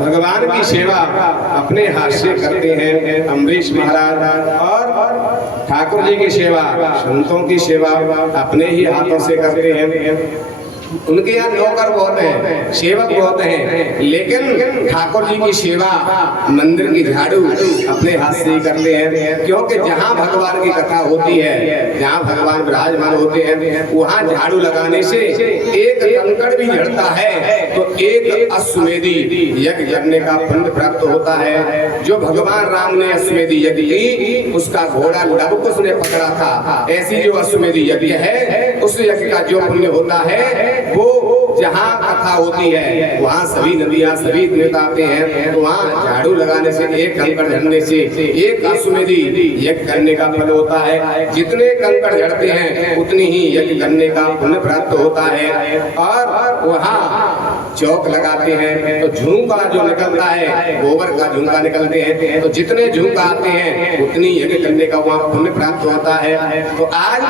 भगवान की सेवा अपने हाथ से करते हैं अम्बरीश महाराज, और ठाकुर जी की सेवा, संतों की सेवा अपने ही हाथों से करते हैं। उनके यहाँ नौकर बहुत हैं, सेवक बहुत हैं, लेकिन ठाकुर जी की सेवा, मंदिर की झाड़ू अपने हाथ से ही करते हैं। क्योंकि जहाँ भगवान की कथा होती है, जहाँ भगवान विराजमान होते हैं, वहाँ झाड़ू लगाने से एक कंकड़ भी झड़ता है तो एक अश्वमेधी यज्ञ करने का पुण्य प्राप्त होता है। जो भगवान राम ने अश्वमेधी यज्ञ की, उसका घोड़ा लवकुश ने पकड़ा था, ऐसी जो अश्वमेधी यज्ञ है, उस यज्ञ का जो पुण्य होता है, वो जहाँ कथा होती है वहाँ सभी नदियाँ, सभी देवता आते हैं, तो वहाँ झाड़ू लगाने से, एक कंकड़ झड़ने से एक अश्वमेधी यज्ञ करने का फल होता है। जितने कंकड़ झड़ते हैं उतनी ही यज्ञ करने का पुण्य प्राप्त होता है। और वहाँ चौक लगाते हैं तो झुमका जो निकलता है, गोबर का झुमका निकलते हैं, तो जितने झुमका आते हैं उतनी यज्ञ करने का वहाँ पुण्य प्राप्त होता है। तो आज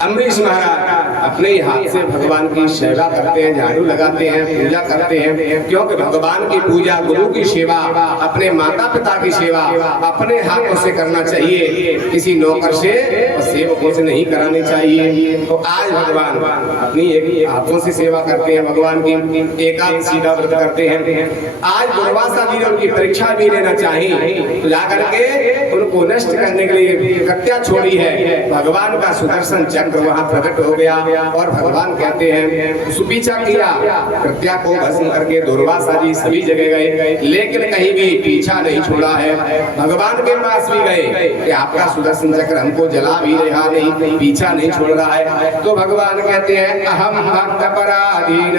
अम्बरीश महाराज अपने हाथ से भगवान की सेवा करते हैं, झाड़ू लगाते हैं, पूजा करते हैं। क्योंकि भगवान की पूजा, गुरु की सेवा, अपने माता पिता की सेवा अपने हाथों से करना चाहिए, किसी नौकर से और सेवकों से नहीं करानी चाहिए। तो आज भगवान अपनी एक हाथों से सेवा करते हैं, भगवान की एकादशी का व्रत करते हैं। आज दुर्वासा जी ने उनकी परीक्षा भी लेना चाहिए, तो जाकर के उनको नष्ट करने के लिए कट्या छोड़ी है। भगवान का सुदर्शन चक्र वहां प्रकट हो गया और भगवान कहते हैं सुपीछा किया, कृत्या को भस्म करके दुर्वासा जी सभी जगह गए, लेकिन कहीं भी पीछा नहीं छोड़ा है। भगवान के पास भी गए कि आपका सुदर्शन चक्र हमको जला भी रहा नहीं, पीछा नहीं छोड़ रहा है। तो भगवान कहते हैं अहम भक्त पराधीन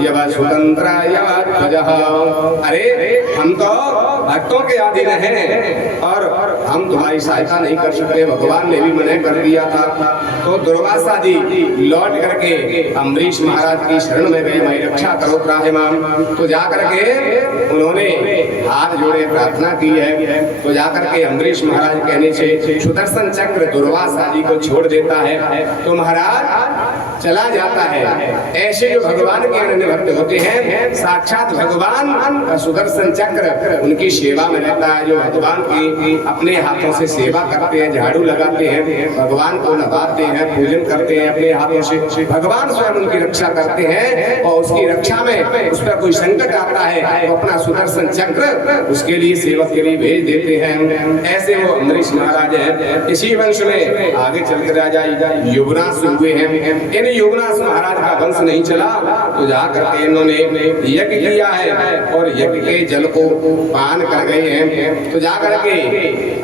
यव स्वतंत्र यव ध्वजः। अरे हम तो भक्तों के अधीन हैं और हम तुम्हारी सहायता नहीं कर सकते, भगवान ने भी मना कर दिया था। तो दुर्वासा जी लौट करके अम्बरीश महाराज की शरण में गए, मैं रक्षा करो त्राहिमाम। तो जाकर के उन्होंने हाथ जोड़े प्रार्थना की है। तो जाकर के अम्बरीश महाराज कहने से सुदर्शन चक्र दुर्वासा जी को छोड़ देता है, तो महाराज चला जाता है। ऐसे जो भगवान के अनन्य भक्त होते हैं, साक्षात भगवान का सुदर्शन चक्र उनकी सेवा में रहता है। जो भगवान की अपने हाथों से सेवा करते हैं, झाड़ू लगाते हैं, भगवान को नवाते हैं, पूजन करते हैं अपने हाथों से, भगवान स्वयं उनकी रक्षा करते हैं। और उसकी रक्षा में उस पर कोई संकट आता है तो अपना सुदर्शन चक्र उसके लिए, सेवक के लिए भेज देते हैं। ऐसे वो अम्बरीश महाराज हैं। इसी वंश में आगे चलकर राजा युवराज हुए हैं। इन युवराज महाराज का वंश नहीं चला, तो जाकर के इन्होंने यज्ञ किया है और यज्ञ के जल को पान कर गए हैं। तो जाकर के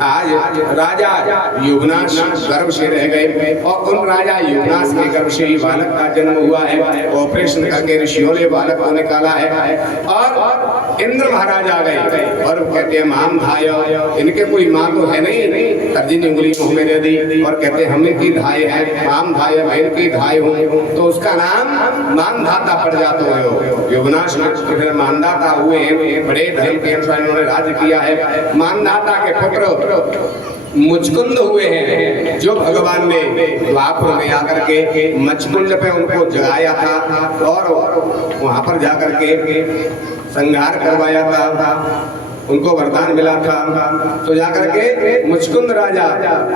आज राजा युवनाश गर्भ से रह गए और उन राजा युवनाश के गर्भ से ही बालक का जन्म हुआ है। ऑपरेशन करके ऋषियों ने बालक को निकाला है और इंद्र महाराज आ गए और कहते हैं माम धाय, इनके कोई माँ तो है नहीं, तर्जनी उंगली मुंह में दे दी और कहते हम इनकी धाय है, माम धाय, मैं इनकी धाय हूँ। तो उसका नाम मानधाता पड़ जाता है। युवनाश फिर मानधाता हुए हैं, बड़े धर्म के अनुसार इन्होंने राज्य किया है। मानधाता के पुत्र मुचकुंद हुए हैं, जो भगवान ने द्वापर में आकर के मचकुंड पे उनको जगाया था और वहां पर जाकर के संहार करवाया था, उनको वरदान मिला था। तो जाकर के मुचकुंद राजा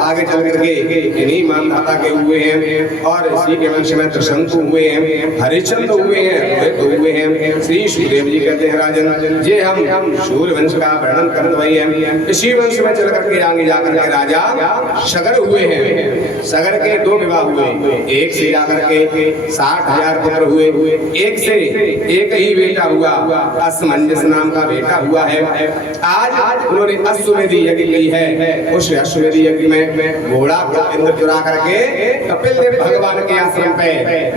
आगे चल करके इन्हीं मानधाता के हुए हैं और इसी के वंश में त्रिशंकु हुए हैं, हरिश्चंद्र हुए हैं, हुए हैं। श्री सुखदेव जी कहते हैं राजन जे हम सूर्य वंश का वर्णन कर रहे हैं। इसी वंश में चल करके आगे जाकर के राजा सगर हुए हैं। सगर के दो विवाह हुए, एक से जाकर के 60,000 पुत्र हुए, एक से एक ही बेटा हुआ, असमंजस नाम का बेटा हुआ है। आज उन्होंने अश्वमेधी यज्ञ की है। उस अश्वमेधी यज्ञ में घोड़ा को इंद्र चुरा करके कपिल देव भगवान के आश्रम पे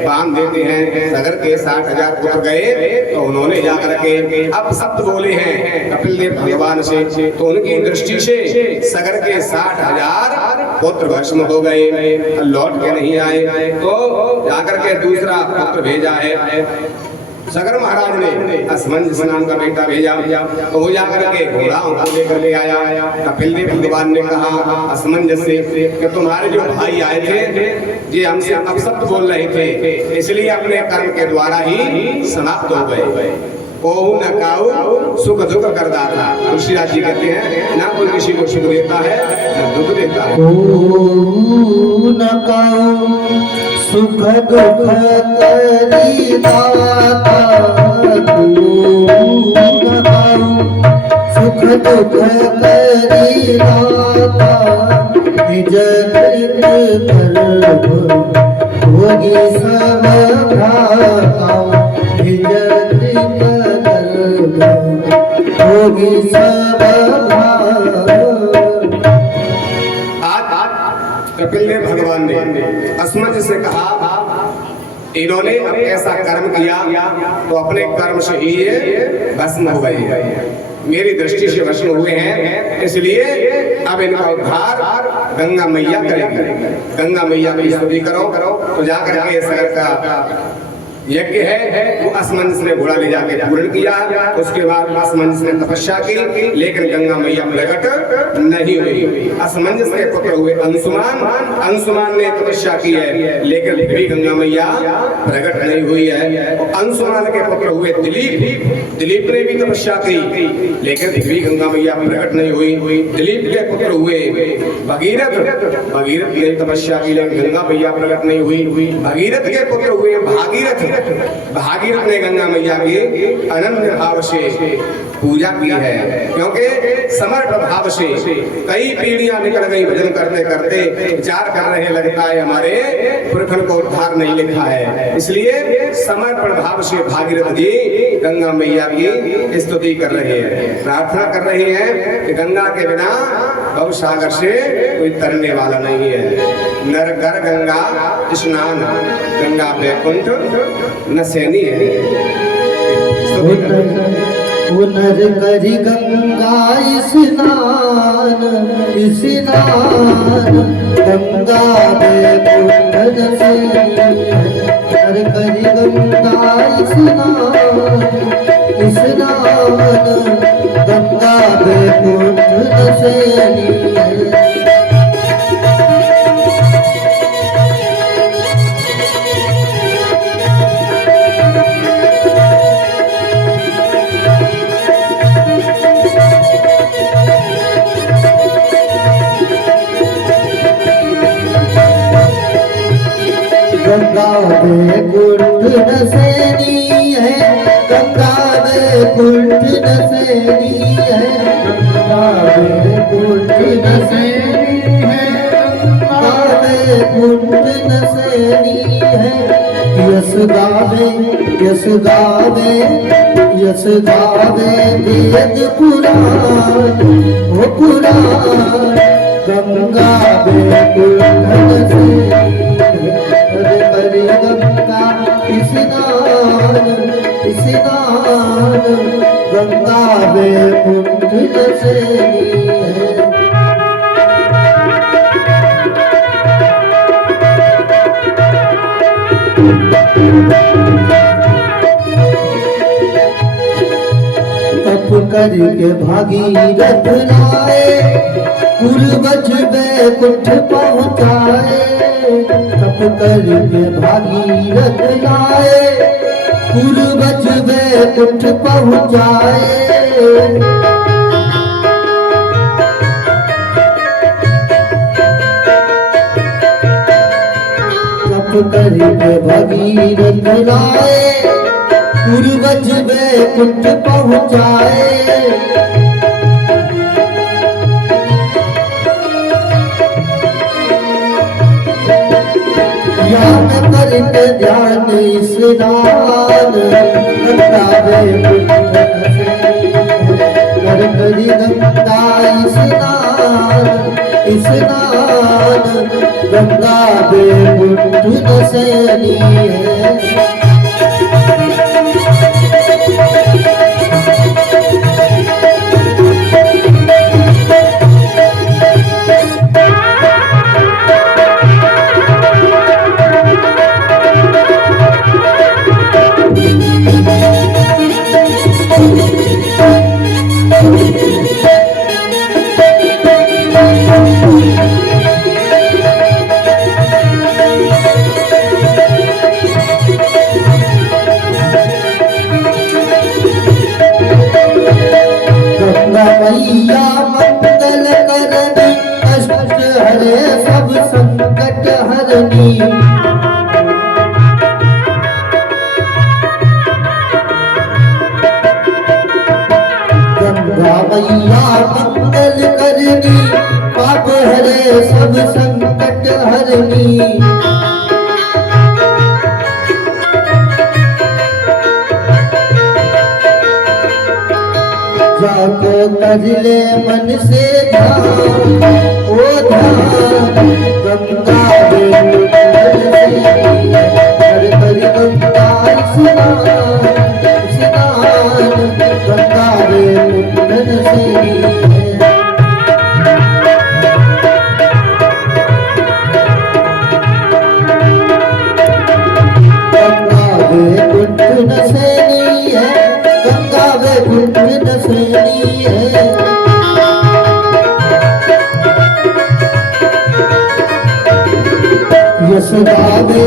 बांध देते हैं। सगर के 60,000 पुत्र गए तो उन्होंने जाकर के अब शब्द बोले हैं कपिल देव भगवान से, तो उनकी दृष्टि से सगर के 60,000 पुत्र भस्म हो गए, लौट के नहीं आए। तो जाकर के दूसरा पुत्र भेजा है सगर महाराज ने, असमंजस नाम का बेटा भेजा। तो वो जाकर के घोड़ाओं को लेकर ले आया। कपिल देव भगवान ने कहा असमंजस से कि तुम्हारे जो भाई आए थे ये हमसे अपशब्द बोल रहे थे, इसलिए अपने कर्म के द्वारा ही समाप्त हो गए। ओहु न काऊ सुख दुख करदाता। तुलसीदास जी कहते हैं ना कोई किसी को सुख देता है न दुख देता है। ओहु न काऊ सुख दुख करी दाता। ओहु न काऊ सुख दुख करी दाता। निज कृत कर्म भोगी सब भ्राता। निज कृत कर्म भोगी सब भ्राता। कपिल ने भगवान ने अस्मज से कहा इन्होंने अब ऐसा कर्म किया तो अपने कर्म से ही ये भस्म हो गए, मेरी दृष्टि से भस्म हुए हैं, इसलिए अब इनका उद्धार गंगा मैया करेंगे। गंगा मैया की स्तुति करो तो जाकर के शहर का यज्ञ है वो असमंजस ने घोड़ा ले जाके पूर्ण किया। उसके बाद असमंजस ने तपस्या की लेकिन गंगा मैया प्रकट नहीं हुई। असमंजस के पुत्र हुए अंशुमान, अंशुमान ने तपस्या की है लेकिन फिर भी गंगा मैया प्रकट नहीं हुई है। अंशुमान के पुत्र हुए दिलीप, दिलीप ने भी तपस्या की लेकिन फिर भी गंगा मैया प्रकट नहीं हुई। दिलीप के पुत्र हुए भगीरथ, भगीरथ ने तपस्या की लेकिन गंगा मैया प्रकट नहीं हुई। भगीरथ के पुत्र हुए भागीरथ, भागीरथ ने गंगा मैया की अनन्य भाव से पूजा की है, क्योंकि समर्थ भाव से कई पीढ़ियां निकल गई भजन करते करते, विचार कर रहे लगता है हमारे पुरखन को उद्धार नहीं लिखा है, इसलिए समर्पण भाव से भागीरथ जी गंगा मैया की स्तुति कर रहे हैं, प्रार्थना कर रहे हैं कि गंगा के बिना भव सागर से कोई तरने वाला नहीं है। नर कर गंगा स्नान, गंगा बैकुंठ न सैनी है। नर करी गंगा स्नान, स्नान गंगा बैकुंठ न सैनी। नर करी गंगा स्नान, स्नान गंगा बैकुंठ न सैनी। गंगा बैकुंठ न सैनी है, गंगा बैकुंठ न सैनी है। गंगा बैकुंठ न सैनी है, गंगा बैकुंठ न सैनी है। यश गावे, यश गावे, यश गावे वेद पुराण, ओ पुराण गंगा बैकुंठ न सैनी। हरि गंगा स्नान, स्नान गंगा बैकुंठ न सैनी है। तप करके भागीरथ लाए, पूर्वज बैकुंठ पहुँचाए। तप करके भागीरथ लाए, पूर्वज बैकुंठ पहुँचाए। तप करके भागीरथ लाए, पूर्वज बैकुंठ पहुँचाए। ध्यान करके ध्यान स्नान, गंगा बैकुंठ न सैनी है। कर करी गंगा स्नान, स्नान गंगा बैकुंठ न सैनी है। गंगा मैया मंगल करनी, कष्ट हरे सब संकट हरनी। गंगा मैया मंगल करनी, पाप हरे सब संकट हरनी। जाको कर ले मन से ध्यान, ओ ध्यान गंगा देव हर हर गंगा स्नान, स्नान गंगा देव से गंगा वे कुंड नसेनी है, गंगा वे कुंड नसेनी है। यश गावे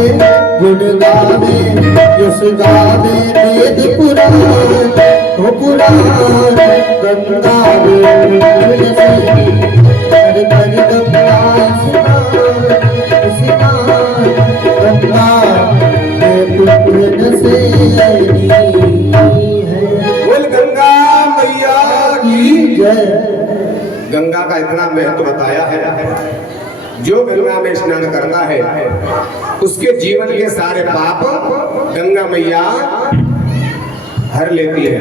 गुण गावे, यश गावे वेद पुराण, हो पुराण गंगा वे कुंड नसेनी, हर हर गंगा स्नान, स्नान गंगा वे कुंड नसेनी है। बोल गंगा मैया की जय। गंगा का इतना महत्व बताया है, जो गंगा में स्नान करता है उसके जीवन के सारे पाप गंगा मैया हर लेती है,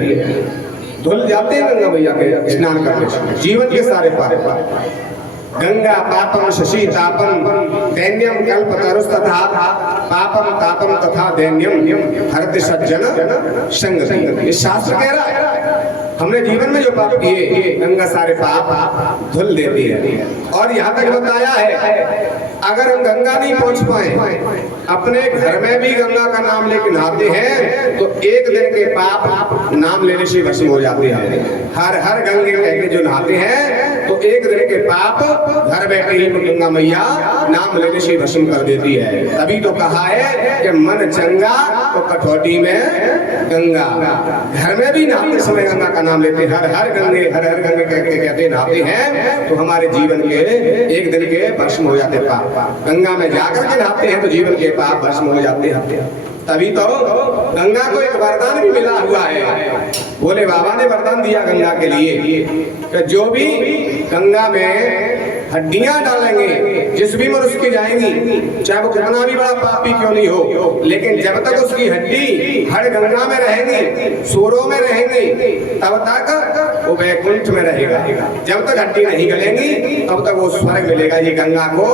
धुल जाते हैं गंगा मैया के स्नान करने से जीवन के सारे पाप। गंगा पापम शशि तापम दैन्यम कल्पतरुस्तथा, पापम तापम तथा दैन्यम हरति सज्जन संग। ये शास्त्र कह रहा है हमने जीवन में जो पाप किए गंगा सारे पाप धुल देती है। और यहाँ तक बताया है अगर हम गंगा नहीं पहुंच पाए, अपने घर में भी गंगा का नाम लेके नहाते हैं तो एक दिन के पाप नाम लेने से भस्म हो जाते हैं। हर हर गंगे कह के जो नहाते हैं तो एक दिन के पाप घर बैठे ही गंगा मैया नाम लेने से भस्म कर देती है। तभी तो कहा है कि मन चंगा तो कठौती में गंगा। घर में भी नहाते समय गंगा का नाम लेते, हर हर गंगे कहते नहाते हैं तो हमारे जीवन के एक दिन के भस्म हो जाते पाप। गंगा में जाकर के नहाते हैं तो जीवन के पाप भस्म हो जाते हैं। तभी तो गंगा को एक वरदान भी मिला हुआ है। भोले बाबा ने वरदान दिया गंगा के लिए कि जो भी गंगा में हड्डियां डालेंगे, जिस भी मनुष्य की जाएंगी, चाहे वो कितना भी बड़ा पापी क्यों नहीं हो, लेकिन जब तक उसकी हड्डी हर गंगा में रहेंगी, सूरों में रहेंगी, तब तक वो वैकुंठ में रहेगा। जब तक हड्डी नहीं गलेंगी तब तक वो स्वर्ग मिलेगा। ये गंगा को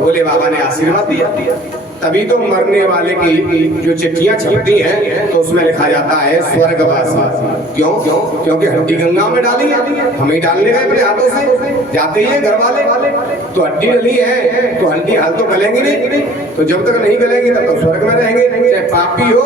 भोले बाबा ने आशीर्वाद दिया। तभी तो मरने वाले की जो चिट्ठियां छपती हैं तो उसमें लिखा जाता है स्वर्गवासी। क्यों? क्योंकि हड्डी गंगा में डाली है, हम ही डालने गए अपने हाथों से, जाते ही है घर वाले तो हड्डी डली है तो हड्डी हाल तो गलेंगी नहीं, तो जब तक नहीं गलेंगी तब तक स्वर्ग में रहेंगे। चाहे पापी हो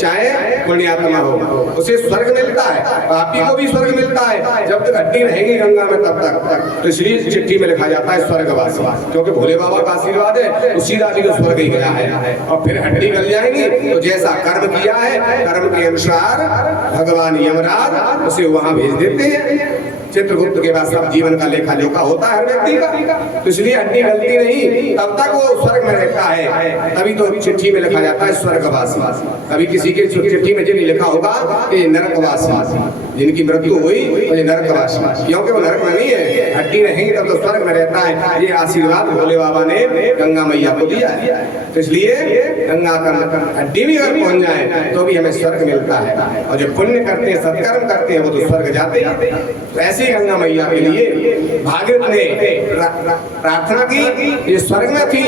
चाहे पुण्यात्मा हो, उसे स्वर्ग मिलता है, पापी को भी स्वर्ग मिलता है जब तक हड्डी रहेगी गंगा में तब तक। तो इसलिए चिट्ठी में लिखा जाता है स्वर्गवासी, क्योंकि भोले बाबा का आशीर्वाद है तो सीधा सीधा स्वर्ग ही गया है। और फिर हड्डी गल जाएंगी तो जैसा कर्म किया है कर्म के अनुसार भगवान यमराज उसे वहां भेज देते हैं। चित्रगुप्त के बाद सब जीवन का लेखा जोखा होता है हर व्यक्ति का, तो इसलिए हड्डी गलती नहीं तब तक वो स्वर्ग में रहता है। तभी तो चिट्ठी में लिखा जाता है स्वर्गवासी। कभी किसी के चिट्ठी में जो नहीं लिखा होगा ये नरकवासी, जिनकी मृत्यु हुई तो ये नरकवासी, क्योंकि वो नरक में नहीं है, हड्डी रहेंगी तब तो स्वर्ग में रहता है। ये आशीर्वाद भोले बाबा ने गंगा मैया को दिया है। तो इसलिए गंगा का हड्डी भी अगर पहुंच जाए तो भी हमें स्वर्ग मिलता है, और जो पुण्य करते हैं सत्कर्म करते हैं वो तो स्वर्ग जाते हैं। तो ऐसे गंगा मैया के लिए भागीरथ ने प्रार्थना की। ये स्वर्ग में थी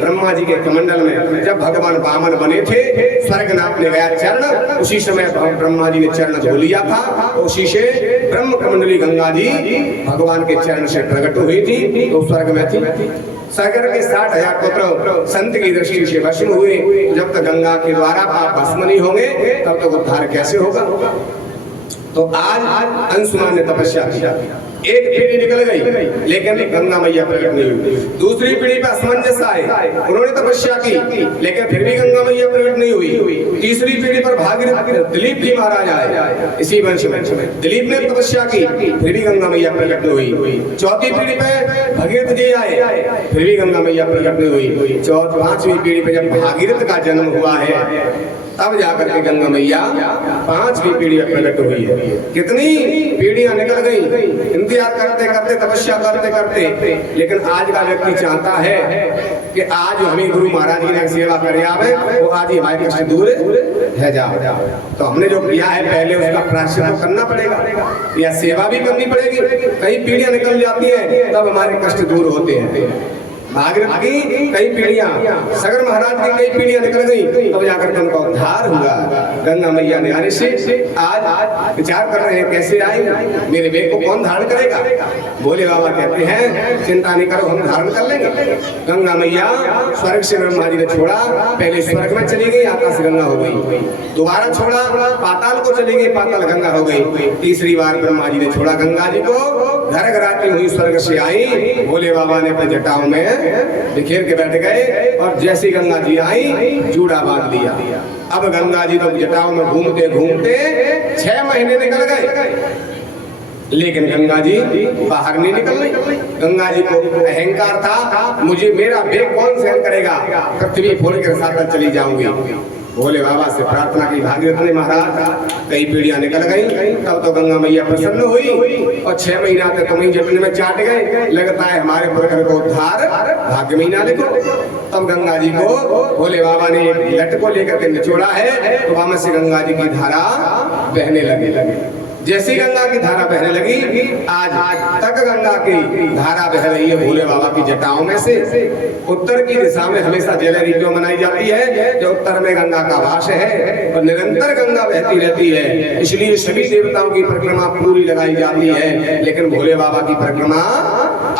ब्रह्मा जी के कमंडल में, जब भगवान वामन बने थे स्वर्ग नापने गया चरण, उसी समय ब्रह्मा जी ने चरण धो लिया था, उसी से ब्रह्म कमंडली गंगा जी भगवान के चरण से प्रकट हुई थी, तो स्वर्ग में थी। सागर के 60,000 पुत्र संत की दृष्टि से भस्म हुए। जब तक गंगा के द्वारा पाप भस्म नहीं होंगे तब तक उद्धार कैसे होगा? तो आज अंशुमान ने तपस्या किया एक पीढ़ी निकल गई लेकिन गंगा मैया प्रकट नहीं हुई। दूसरी पीढ़ी पे असमंजस आए, उन्होंने तपस्या की लेकिन फिर भी गंगा मैया प्रकट नहीं हुई। तीसरी पीढ़ी पर भागीरथ दिलीप जी महाराज आए, इसी वंश में दिलीप ने तपस्या की फिर भी गंगा मैया प्रकट नहीं हुई। चौथी पीढ़ी पे भगीरथ जी आए, फिर भी गंगा मैया प्रकट नहीं हुई। पांचवी पीढ़ी पे जब भागीरथ का जन्म हुआ है तब जाकर के गंगा मैया पांचवी पीढ़ी में प्रकट हुई है। कितनी पीढ़ियां निकल गई इंतजार करते करते, तपस्या करते करते, लेकिन आज का व्यक्ति चाहता है कि आज हमें गुरु महाराज की सेवा करे आवे, वो आज ही हमारे कष्ट दूर है जाओ। तो हमने जो किया है पहले उसका प्रायश्चित करना पड़ेगा या सेवा भी करनी पड़ेगी। कई पीढ़ियां निकल जाती है तब हमारे कष्ट दूर होते हैं। भागीरथ की कई पीढ़ियां, सगर महाराज की कई पीढ़ियां निकल गई तब जाकर के उनका उद्धार हुआ। गंगा मैया ने आने से आज विचार कर रहे हैं कैसे आएंगे, मेरे बेग को कौन धारण करेगा। भोले बाबा कहते हैं चिंता नहीं करो, हम धारण कर लेंगे। गंगा मैया स्वर्ग से ब्रह्मा जी ने छोड़ा, पहले स्वर्ग में चली गई, आकाश गंगा हो गई। दोबारा छोड़ा, पाताल को चली गई, पाताल गंगा हो गई। तीसरी बार ब्रह्मा जी ने छोड़ा गंगा जी को, घर घर आती हुई स्वर्ग से आई। भोले बाबा ने अपने जटाओं में बिखेर के बैठ गए और जैसी गंगा जी आई जूड़ा बांध दिया। अब गंगा जी तो जटाओं में घूमते घूमते 6 महीने निकल गए, लेकिन गंगा जी बाहर नहीं निकल रही। गंगा जी को अहंकार था, मुझे मेरा बेग कौन सहन करेगा, पृथ्वी फोड़ के साथ चली जाऊंगी। भोले बाबा से प्रार्थना की भागीरथ ने, महाराज कई पीढ़ियां निकल गई तब तो गंगा मैया प्रसन्न हुई और 6 महीना तक तुम्हें जमीन में चाट गए, लगता है हमारे पुरखर को उद्धार भाग्य में ना लिखो। तब गंगा जी को भोले बाबा ने एक लट को लेकर के निचोड़ा है तो वहां से गंगा जी की धारा बहने लगी। जैसी गंगा की धारा बहने लगी, आज तक गंगा की धारा बह रही है भोले बाबा की जटाओं में से। उत्तर की दिशा में हमेशा जलेरी क्यों मनाई जाती है, जो उत्तर में गंगा का वास है और निरंतर गंगा बहती रहती है, इसलिए सभी देवताओं की परिक्रमा पूरी लगाई जाती है, लेकिन भोले बाबा की परिक्रमा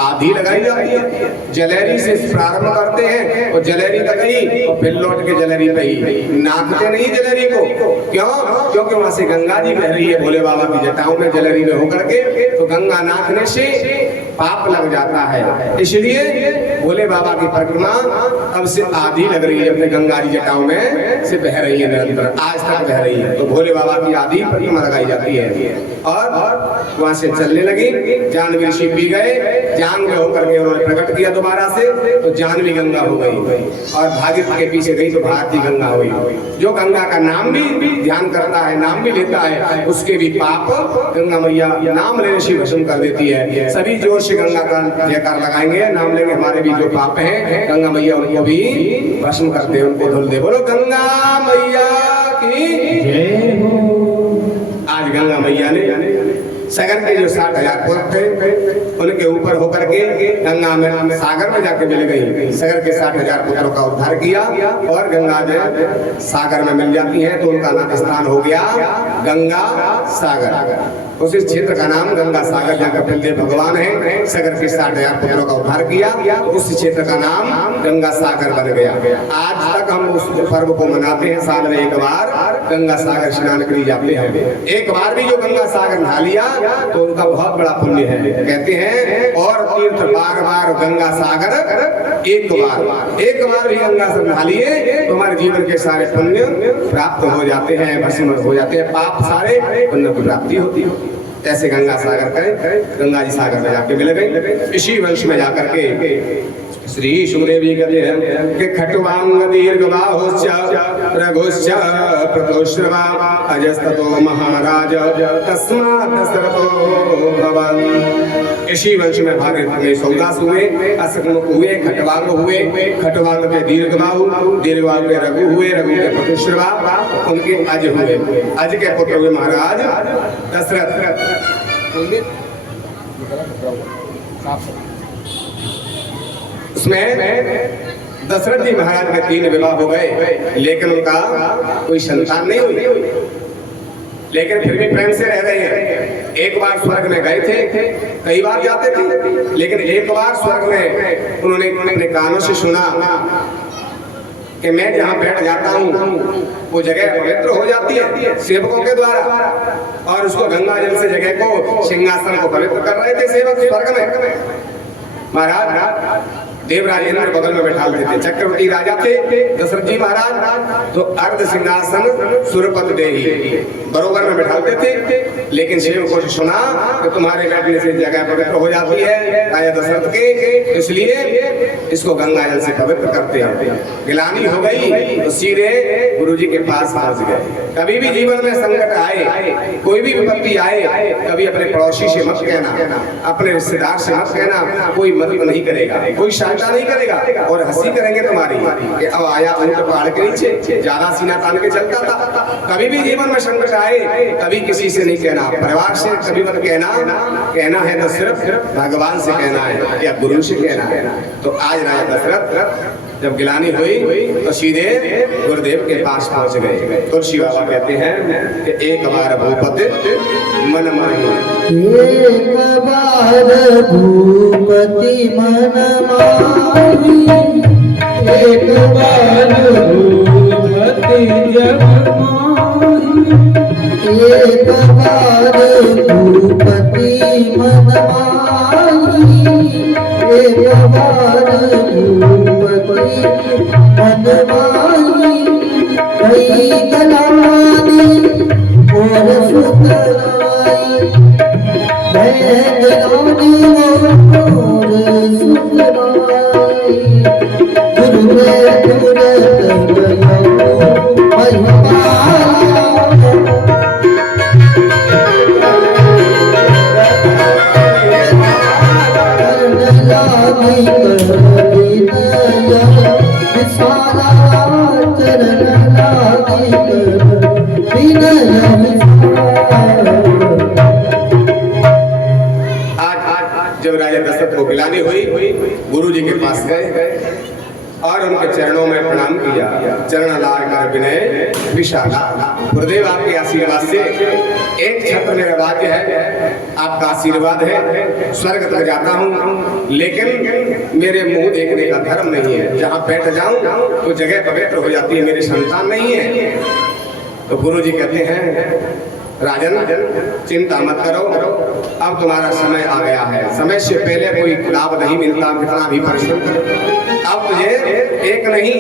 आधी लगाई जाती है। जलेरी से प्रारंभ करते हैं और जलेरी तक ही और फिर लौट के जलेरी पे ही, नापते नहीं जलेरी को। क्यों? क्योंकि वहां से गंगा जी बह रही है भोले बाबा जटाओं में जलेरी में होकर के, तो गंगा नाखने से पाप लग जाता है, इसलिए भोले बाबा की परिक्रमा अब से आधी लग रही है, अपने गंगा जी जटाओं में से बह रही है, निरंतर आज तक बह रही है। तो भोले बाबा की आधी परिक्रमा लगाई जाती है और वहां से चलने लगी। जानवी ऋषि पी गए, जान में होकर के उन्होंने प्रकट किया दोबारा से, तो जानवी गंगा हो गई और भागीरथ के पीछे गई तो भारती गंगा हुई। जो गंगा का नाम भी ध्यान करता है, नाम भी लेता है, उसके भी पाप गंगा मैया नाम लेने से भस्म कर देती है। सभी जोर से गंगा का जयकार लगाएंगे, नाम लेंगे, हमारे भी जो पाप हैं गंगा मैया उनको भी भस्म कर दे, उनको धुल दे। बोलो गंगा मैया की जय हो। आज गंगा मैया ने सगर के जो 60,000 पुत्र थे उनके ऊपर होकर के गंगा में सागर में जाके मिल गई। सगर के 60,000 पुत्रों का उद्धार किया और गंगा में सागर में मिल जाती है, तो उनका नाम स्थान हो गया गंगा सागर। उस क्षेत्र का नाम गंगा सागर, जहाँ कपिलदेव भगवान है, सगर के 60,000 पुत्रों का उद्धार किया, उस क्षेत्र का नाम गंगा सागर बन गया। आज तक हम उस पर्व को मनाते हैं, साल में एक बार गंगा सागर स्नान करी जाते हैं। एक बार भी जो गंगा सागर नहा लिया तो उनका बहुत बड़ा पुण्य है। कहते हैं और तीर्थ बार बार गंगा सागर एक बार भी गंगा से नहा लिए तो हमारे जीवन के सारे पुण्य प्राप्त हो जाते हैं, भस्म हो जाते हैं, पाप सारे पुण्य की प्राप्ति होती है। ऐसे गंगा सागर करें, गंगा जी सागर में जाके मिल गए। इसी वंश में जाकर के श्री सुखदेव जी कहते हैं कि खट्वांग दीर्घबाहुश्च रघुश्च प्रतोश्रवा अजस्ततो महाराज तस्मात् दशरथो भवन्। इसी वंश में भागीरथ में सौदास हुए, अशोक हुए, खट्वांग हुए, खट्वांग के दीर्घबाहु, दीर्घबाहु के रघु हुए, रघु के प्रतोश्रवा, उनके अज हुए, अज के पुत्र हुए महाराज दशरथ। उसमें दशरथ जी महाराज के 3 विवाह हो गए, लेकिन उनका कोई संतान नहीं हुई, लेकिन फिर भी प्रेम से रह रहे हैं। एक बार स्वर्ग में गए थे, कई बार जाते थे, लेकिन एक बार स्वर्ग में उन्होंने अपने कानों से सुना कि मैं जहाँ बैठ जाता हूँ वो जगह पवित्र हो जाती है सेवकों के द्वारा, और उसको गंगा जल से जगह को, सिंहासन को पवित्र कर रहे थे सेवक स्वर्ग में। महाराज देवराज इंद्र बगल में बैठा लेते थे, चक्रवर्ती राजा थे दशरथ जी महाराज, तो अर्ध सिंहासन सुरपत देही बरोबर में बैठाते थे। लेकिन सेवकों से सुना कि तुम्हारे बैठने से जगह पवित्र हो जाती है राजा दशरथ के, इसलिए इसको गंगा जल से पवित्र करते हैं। गिलानी हो गई तो सीधे गुरु जी के पास पहुंच गए। कभी भी जीवन में संकट आए, कोई भी विपत्ति आए, कभी अपने पड़ोसी से मत कहना, अपने रिश्तेदार से मत कहना, कोई मदद नहीं करेगा, कोई सहायता नहीं करेगा, और हंसी करेंगे तुम्हारी कि अब आया ऊंट पहाड़ के नीचे, ज्यादा सीना तान के चलता था। कभी भी जीवन में संकट आए, कभी किसी से नहीं कहना, परिवार से कभी मत कहना है तो सिर्फ भगवान से कहना है या गुरु से कहना है। तो आज राजा दशरथ जब गिलानी हुई तो सीधे गुरुदेव के पास पहुंच गए। तुलसी बाबा कहते हैं कि एक बार भूपति मन माही, एक बार भूपति मन माही, एक बार भूपति जग माही, एक बार भूपति मन माही, एक बार भूपति मन माही, कई कलानी और सुतलाई, बैगनानी और सुतलाई, गुरुदेव गुरुदेव महिमा जब राजा दशरथ को गिलानी हुई, गुरु जी के पास गए और उनके चरणों में प्रणाम किया। चरण लाग कर विनय विशाला, गुरुदेव आपके आशीर्वाद से एक छत्र मेरा राज्य है, आपका आशीर्वाद है, स्वर्ग तक जाता हूँ, लेकिन मेरे मुंह देखने का धर्म नहीं है। जहाँ बैठ जाऊं तो जगह पवित्र हो जाती है, मेरी संतान नहीं है। तो गुरु जी कहते हैं राजन चिंता मत करो, अब तुम्हारा समय आ गया है। समय से पहले कोई लाभ नहीं मिलता, कितना भी परिश्रम करो। अब तुझे एक नहीं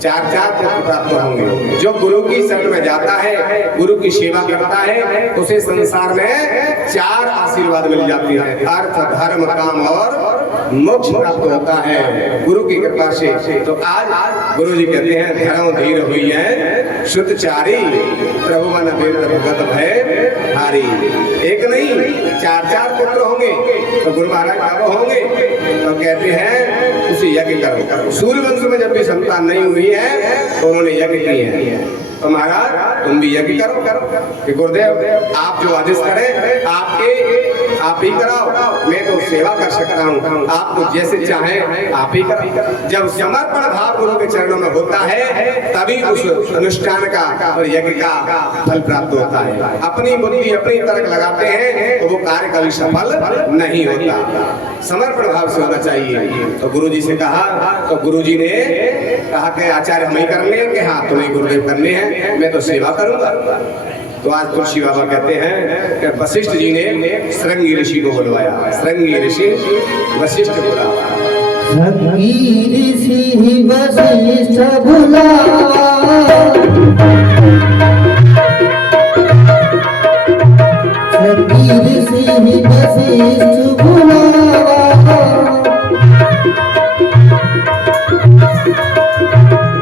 4 पुत्र प्राप्त होंगे। जो गुरु की शरण में जाता है, गुरु की सेवा करता है, उसे संसार में 4 आशीर्वाद मिल जाती है, अर्थ धर्म काम और मोक्ष प्राप्त होता है गुरु की कृपा से। तो आज गुरु जी कहते हैं धर्म धीर हुई है शुद्धचारी, प्रभु मन भगत भय हारी। एक नहीं 4 पुत्र होंगे। तो गुरु महाराज कब होंगे? तो कहते हैं उसे यज्ञ करो। सूर्य वंश में जब भी संतान नहीं हुई है तो उन्होंने यज्ञ किए हैं। तो महाराज तुम भी यज्ञ करो कि गुरुदेव आप जो आदेश करें आप ही कराओ, मैं तो सेवा कर सकता हूँ, आप तो जैसे चाहें आप ही करो। जब समर्पण भाव गुरु के चरणों में होता है तभी उस अनुष्ठान का और यज्ञ का फल प्राप्त होता है। अपनी बुद्धि अपनी तर्क लगाते हैं तो वो कार्य कभी सफल नहीं होता। समर्पण भाव से होना चाहिए। तो गुरु जी से कहा, तो गुरु जी ने कहा कि आचार्य हम ही करने हैं कि हाँ तुम्हें गुरुदेव करने हैं, मैं तो सेवा करूंगा। तो आज तुलसी बाबा कहते हैं कि वशिष्ठ जी ने श्रृंगी ऋषि को बुलवाया। श्रृंगी ऋषि वशिष्ठ बुलावा, श्रृंगी ऋषि वशिष्ठ बुलावा, श्रृंगी ऋषि वशिष्ठ बुलावा,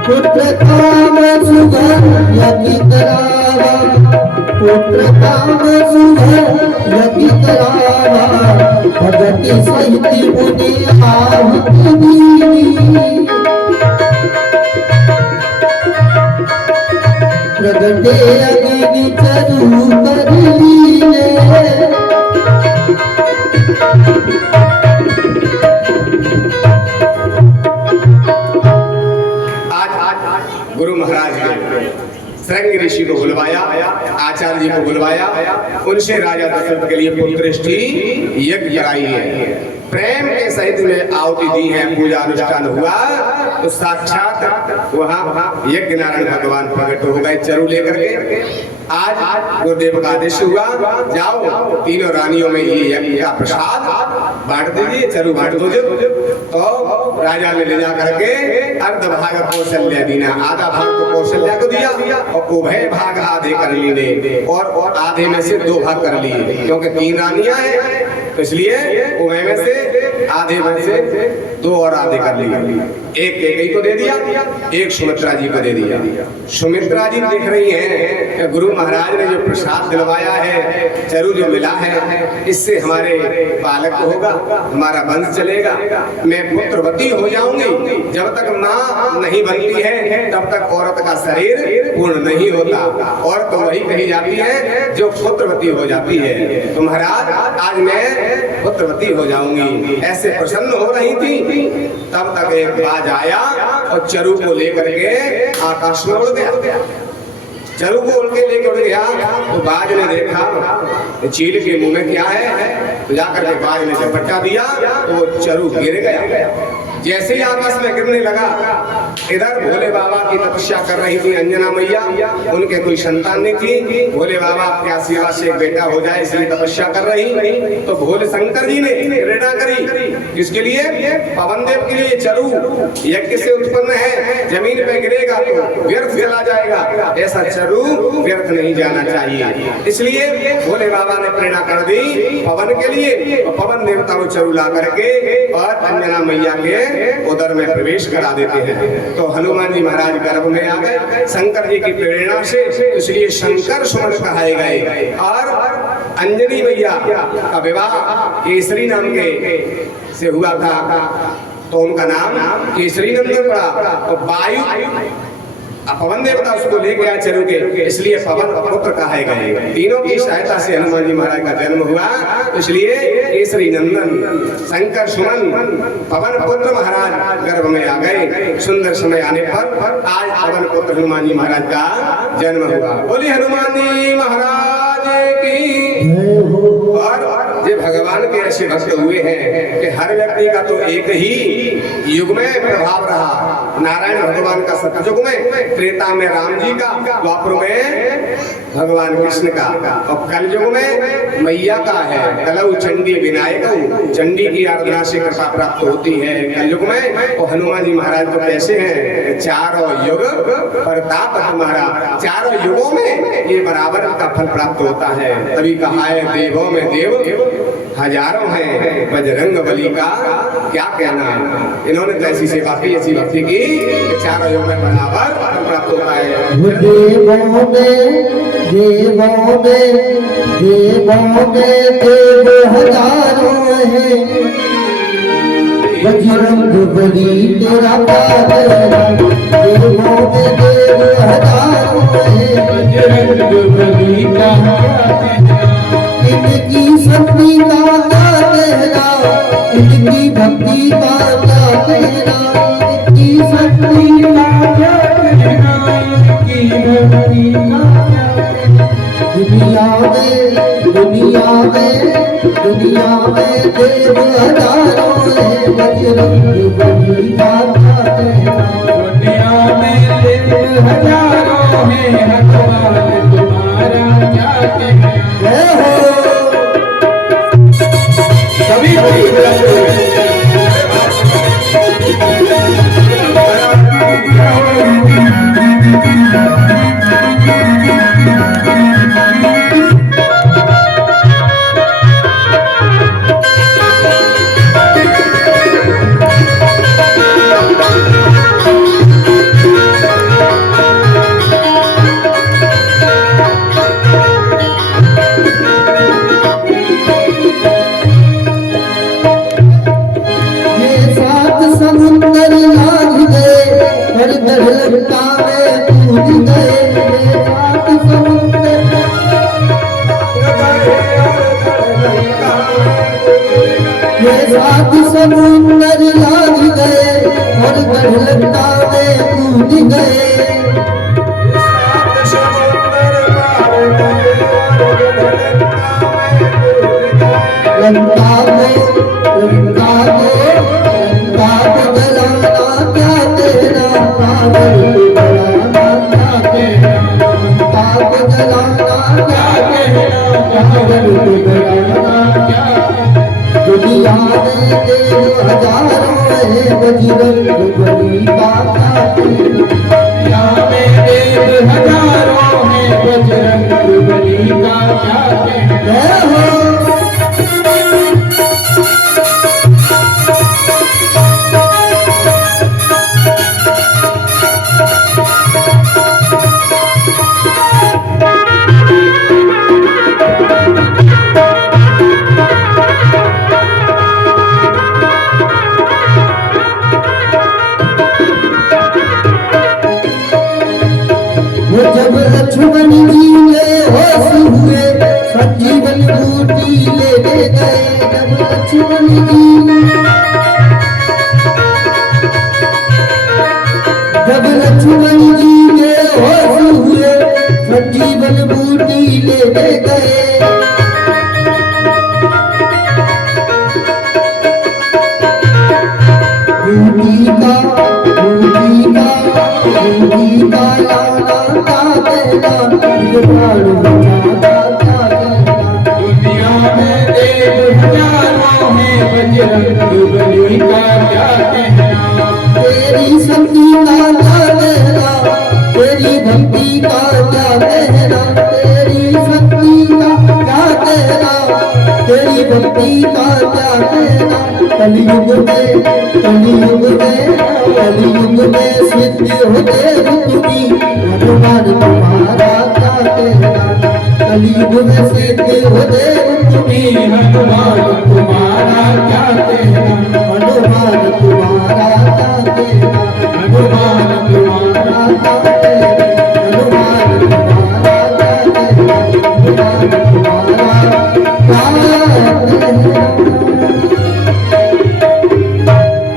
पुत्र काम सुगम यज्ञ करावा, पुत्र काम सुगम यज्ञ करावा, भगति सहित मुनि आहुति दीनी, प्रगटे अग्नि चरु कर लीने। गुरु महाराज ने श्रृंगी ऋषि को बुलवाया, आचार्य जी को बुलवाया, उनसे राजा दशरथ के लिए पुत्रष्टि यज्ञ कराई है। प्रेम के सहित में आहुति दी है, पूजा अनुष्ठान हुआ तो साक्षात वहाँ यज्ञ नारायण भगवान प्रकट हो गए चरु लेकर के। आज गुरुदेव का आदेश हुआ, जाओ तीनों रानियों में ये यज्ञ का प्रसाद बांट दीजिए, चरु बांट दो। तो राजा ने ले जा करके अर्ध भाग कौशल्या दीना, आधा भाग को कौशल्या को दिया और उभय भाग आधे कर लिए और आधे में से 2 भाग कर लिए, क्योंकि 3 रानियां हैं तो इसलिए उभय में से आधे में से 2 और आधे कर लिए। एक कैकेयी को दे दिया, एक सुमित्रा जी को दे दिया। सुमित्रा जी देख रही हैं गुरु महाराज ने जो प्रसाद दिलवाया है, चरु जो मिला है, इससे हमारे बालक होगा, हमारा वंश चलेगा, मैं पुत्रवती हो जाऊंगी। जब तक माँ नहीं बनती है तब तक औरत का शरीर पूर्ण नहीं होता। और तो वही कही जाती है जो पुत्रवती हो जाती है। तो महाराज आज मैं पुत्रवती हो जाऊंगी, ऐसे प्रसन्न हो रही थी। तब तक एक बाज आया और चरु को लेकर के आकाश में उड़ गया। चरु को उड़ के लेकर उड़ गया तो बाज ने देखा चील के मुंह में क्या है, तो जाकर के बाज ने झपट्टा दिया तो वो चरु गिर गया। जैसे ही आकाश में गिरने लगा, इधर भोले बाबा की तपस्या कर रही थी अंजना मैया, उनके कोई संतान नहीं थी। भोले बाबा के आशीर्वाद से एक बेटा हो जाए इसलिए तपस्या कर रही। तो भोले शंकर जी ने प्रेरणा करी, इसके लिए पवन देव के लिए चरु यज्ञ से उत्पन्न है, जमीन पे गिरेगा तो व्यर्थ चला जाएगा, ऐसा चरु व्यर्थ नहीं जाना चाहिए। इसलिए भोले बाबा ने प्रेरणा कर दी पवन के लिए, पवन देवता को चरु ला करके और अंजना मैया के उदर में प्रवेश करा देते हैं। तो हनुमान जी महाराज गर्भ में आ गए शंकर जी की प्रेरणा से, इसलिए शंकर सुमन कहाए गए। और अंजनी मैया का विवाह केसरी नाम के से हुआ था, तो उनका नाम केसरी नंदन पड़ा। तो वायु पवन देवता उसको ले गया चरु के, इसलिए पवन पुत्र कहाए गए। तीनों की सहायता से हनुमान जी महाराज का जन्म हुआ, इसलिए केसरी नंदन शंकर सुमन पवन पुत्र महाराज गर्भ में आ गए। सुंदर समय आने पर आज पवन पुत्र हनुमान जी महाराज का जन्म हुआ। बोली हनुमान जी महाराज की। और ये भगवान के ऐसे भक्त हुए हैं कि हर व्यक्ति का तो एक ही युग में प्रभाव रहा। नारायण भगवान का सतयुग में, त्रेता में राम जी का, द्वापर में भगवान कृष्ण का, और कलयुग में मैया का है। कलौ चंडी विनायक, चंडी की आराधना से कृपा प्राप्त होती है कलयुग में। और हनुमान जी महाराज तो कैसे हैं, चारों युग प्रताप हमारा, चारों युगों में ये बराबर का फल प्राप्त होता है। तभी कहा है देवों में देव हजारों हैं, बजरंग बली का क्या कहना। इन्होंने तो ऐसी सेवा की, ऐसी भक्ति की कि चारों युग में बराबर फल प्राप्त होता है। देवों में देव हजारों हैं, बजरंग बली तेरा पाद है। देवों में देव हजारों हैं, बजरंग बली का इनकी शक्ति का क्या कहना, इनकी भक्ति का क्या कहना, इनकी शक्ति का क्या कहना, इनकी भक्ति का क्या कहना। दुनिया में देव हजारों हैं, बजरंग बली का क्या कहना। दुनिया में देव हजारों हैं, भगवान तुम्हारा क्या कहना। जय हो सभी समुंदर लाग गए और गढ़लता में कूद गए। लंका को जलाना क्या तेरा पागल को जलाना क्या तेरा लंका को जलाना क्या तेरा पागल को जलाना क्या दुनिया में देव हजारों है बजरंग बली का क्या दुनिया में देव हजारों है बजरंग बली का क्या जय हो। जब लक्ष्मण जी ने होश हुए संजीवन बूटी लेने गए जब लक्ष्मण जी ने होश हुए संजीवन बूटी लेने गए बूटी का दुनिया में देव हजारों है बजरंग बली का क्या कहना तेरी शक्ति का क्या कहना तेरी भक्ति का क्या कहना तेरी शक्ति का क्या कहना तेरी भक्ति का क्या कहना कलयुग में सिद्ध हो देव तुम्ही हनुमान तुम्हारा क्या कहना कलयुग में सिद्ध हो देव तुम्ही हनुमान तुम्हारा क्या कहना हनुमान तुम्हारा क्या कहना हनुमान तुम्हारा क्या कहना हनुमान तुम्हारा क्या कहना हनुमान तुम्हारा क्या कहना।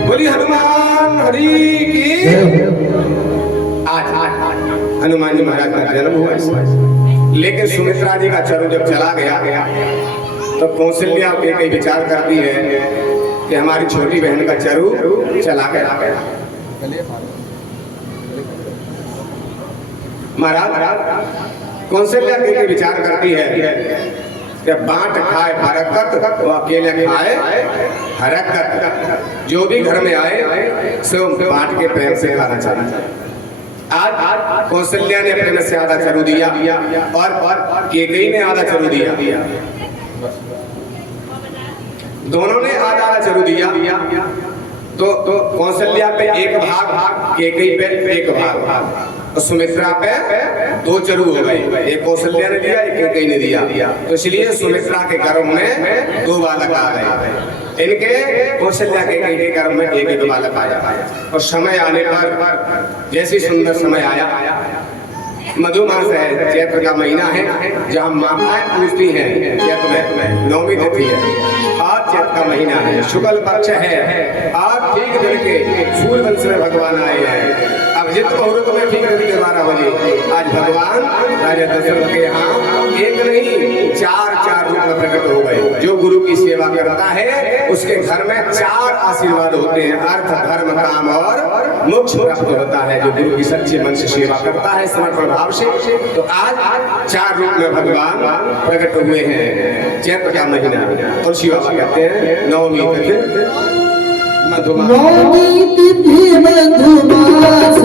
बोली हनुमान हरि की। आज हनुमान जी महाराज का जन्म हुआ इस वर्ष। लेकिन सुमित्रा जी का चरु जब चला गया तो कौशल्या के कई विचार करती है कि हमारी छोटी बहन का चरु चला गया। महाराज कौशल्या के विचार करती है कि बांट खाए हरकत वो अकेले खाए हरकत जो भी घर में आए सब बांट के प्रेम से खाना चाहिए। आज कौशल्या ने अपने में से आधा चरु दिया और केकई ने आधा चरु दिया। दोनों ने आधा चरु दिया तो कौशल्या पे एक भाग केकई पे एक भाग और सुमित्रा पे दो चरु हो गए। एक कौशल्या ने दिया एक केकई ने दिया तो इसलिए सुमित्रा के गर्भ में दो बालक आ गए। इनके कौशल्या के गर्भ में एक बालक आया और समय आने पर जैसी सुंदर समय आया मधुमास है चैत्र का महीना है जहाँ माताएं पूजती हैं। चैत्र में नौमी तिथि है आज चैत्र का महीना है शुक्ल पक्ष है आज ठीक दिन के सूर्य वंश में भगवान आए हैं। अब जित मुहूर्त में ठीक नदी के 12 बजे आज भगवान राजा दशरथ के यहाँ एक नहीं चार रूप में प्रकट हो गए। जो गुरु की सेवा करता है उसके घर में 4 आशीर्वाद होते हैं अर्थ धर्म काम और मोक्ष प्राप्त होता है। जो गुरु की सच्चे मन से सेवा करता है समर्पण भाव से तो आज 4 रूप में भगवान प्रकट हुए हैं। चैत्र का महीना और शिव बाबा कहते हैं नवमी तिथि मधुमास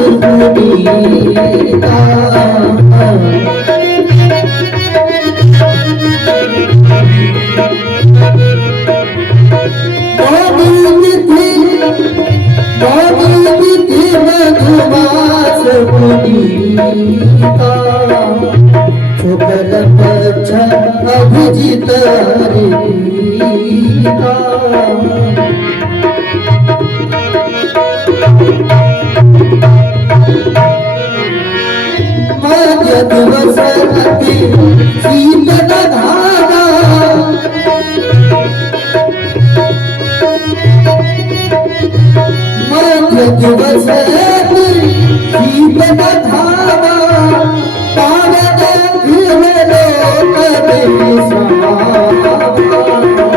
अभिजित दिवसती शीतल धारा मध्य दिवसती शीतल धारा पावन लोक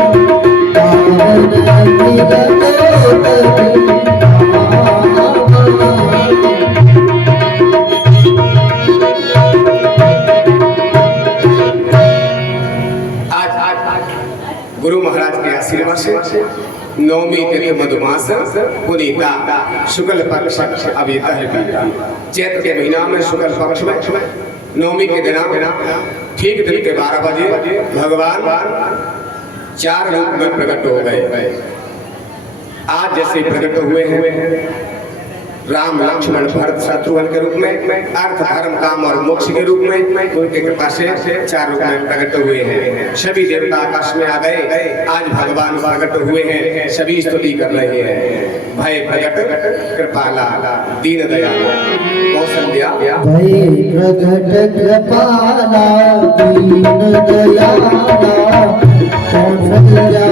गुरु महाराज के आशीर्वाद से नवमी तिथि मधुमास पुनीता शुक्ल पक्ष अभिता है चैत्र के महीना में शुक्ल पक्ष में नवमी के दिन ठीक दिन के 12 बजे भगवान 4 रूप में प्रकट हो गए। आज जैसे प्रकट हुए हैं राम लक्ष्मण भरत शत्रुघ्न के रूप में, अर्थ धर्म काम और मोक्ष के रूप में उनके कृपा से 4 रूप में प्रकट हुए हैं। सभी देवता आकाश में आ गए, आज भगवान प्रकट हुए हैं, सभी स्तुति कर रहे हैं। भय प्रकट कृपाला दीन दयाला कौशल्या, भय प्रकट कृपाला दीन दयाला कौशल्या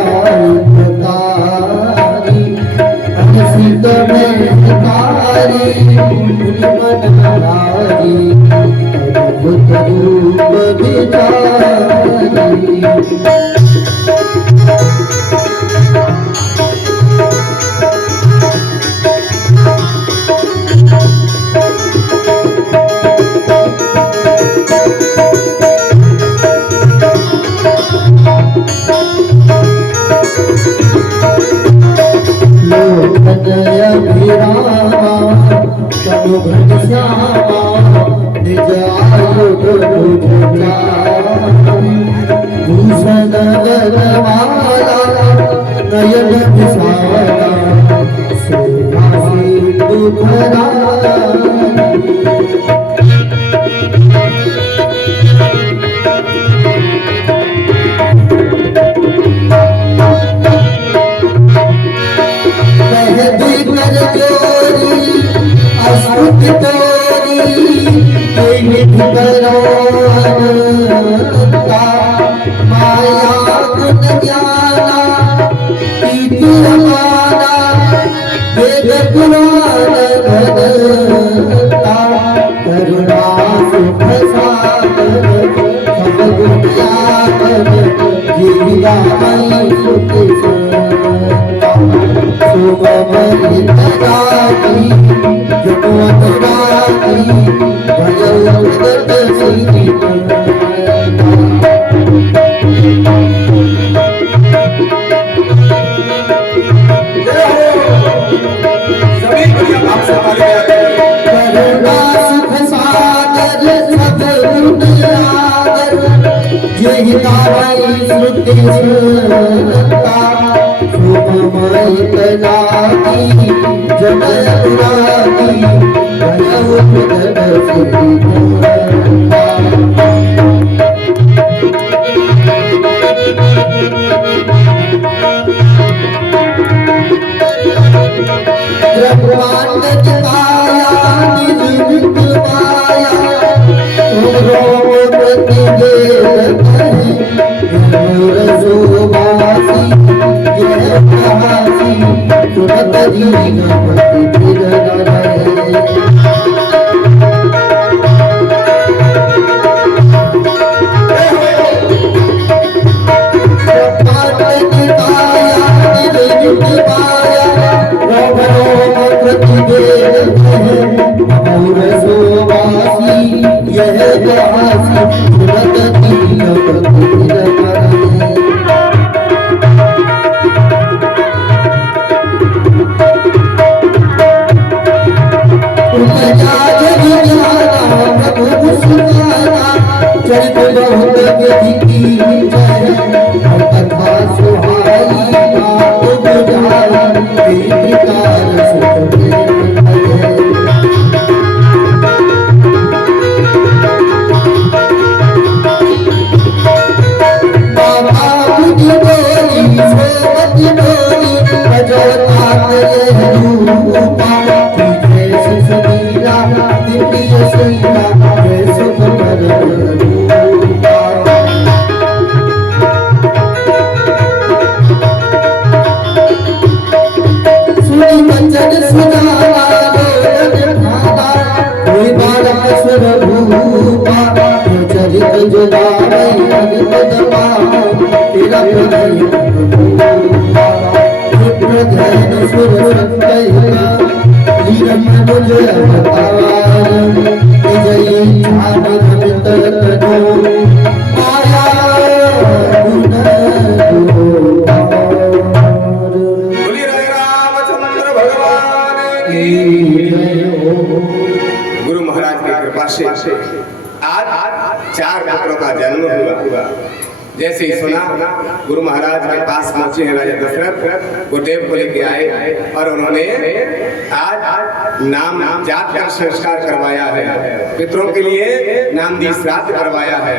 का जन्म हुआ। जैसे ही सुना गुरु महाराज के पास पहुंचे हैं राजा दशरथ, गुरुदेव को लेके आए और उन्होंने आज नाम जात का संस्कार करवाया है, पितरों के लिए नाम दी श्राद्ध करवाया है।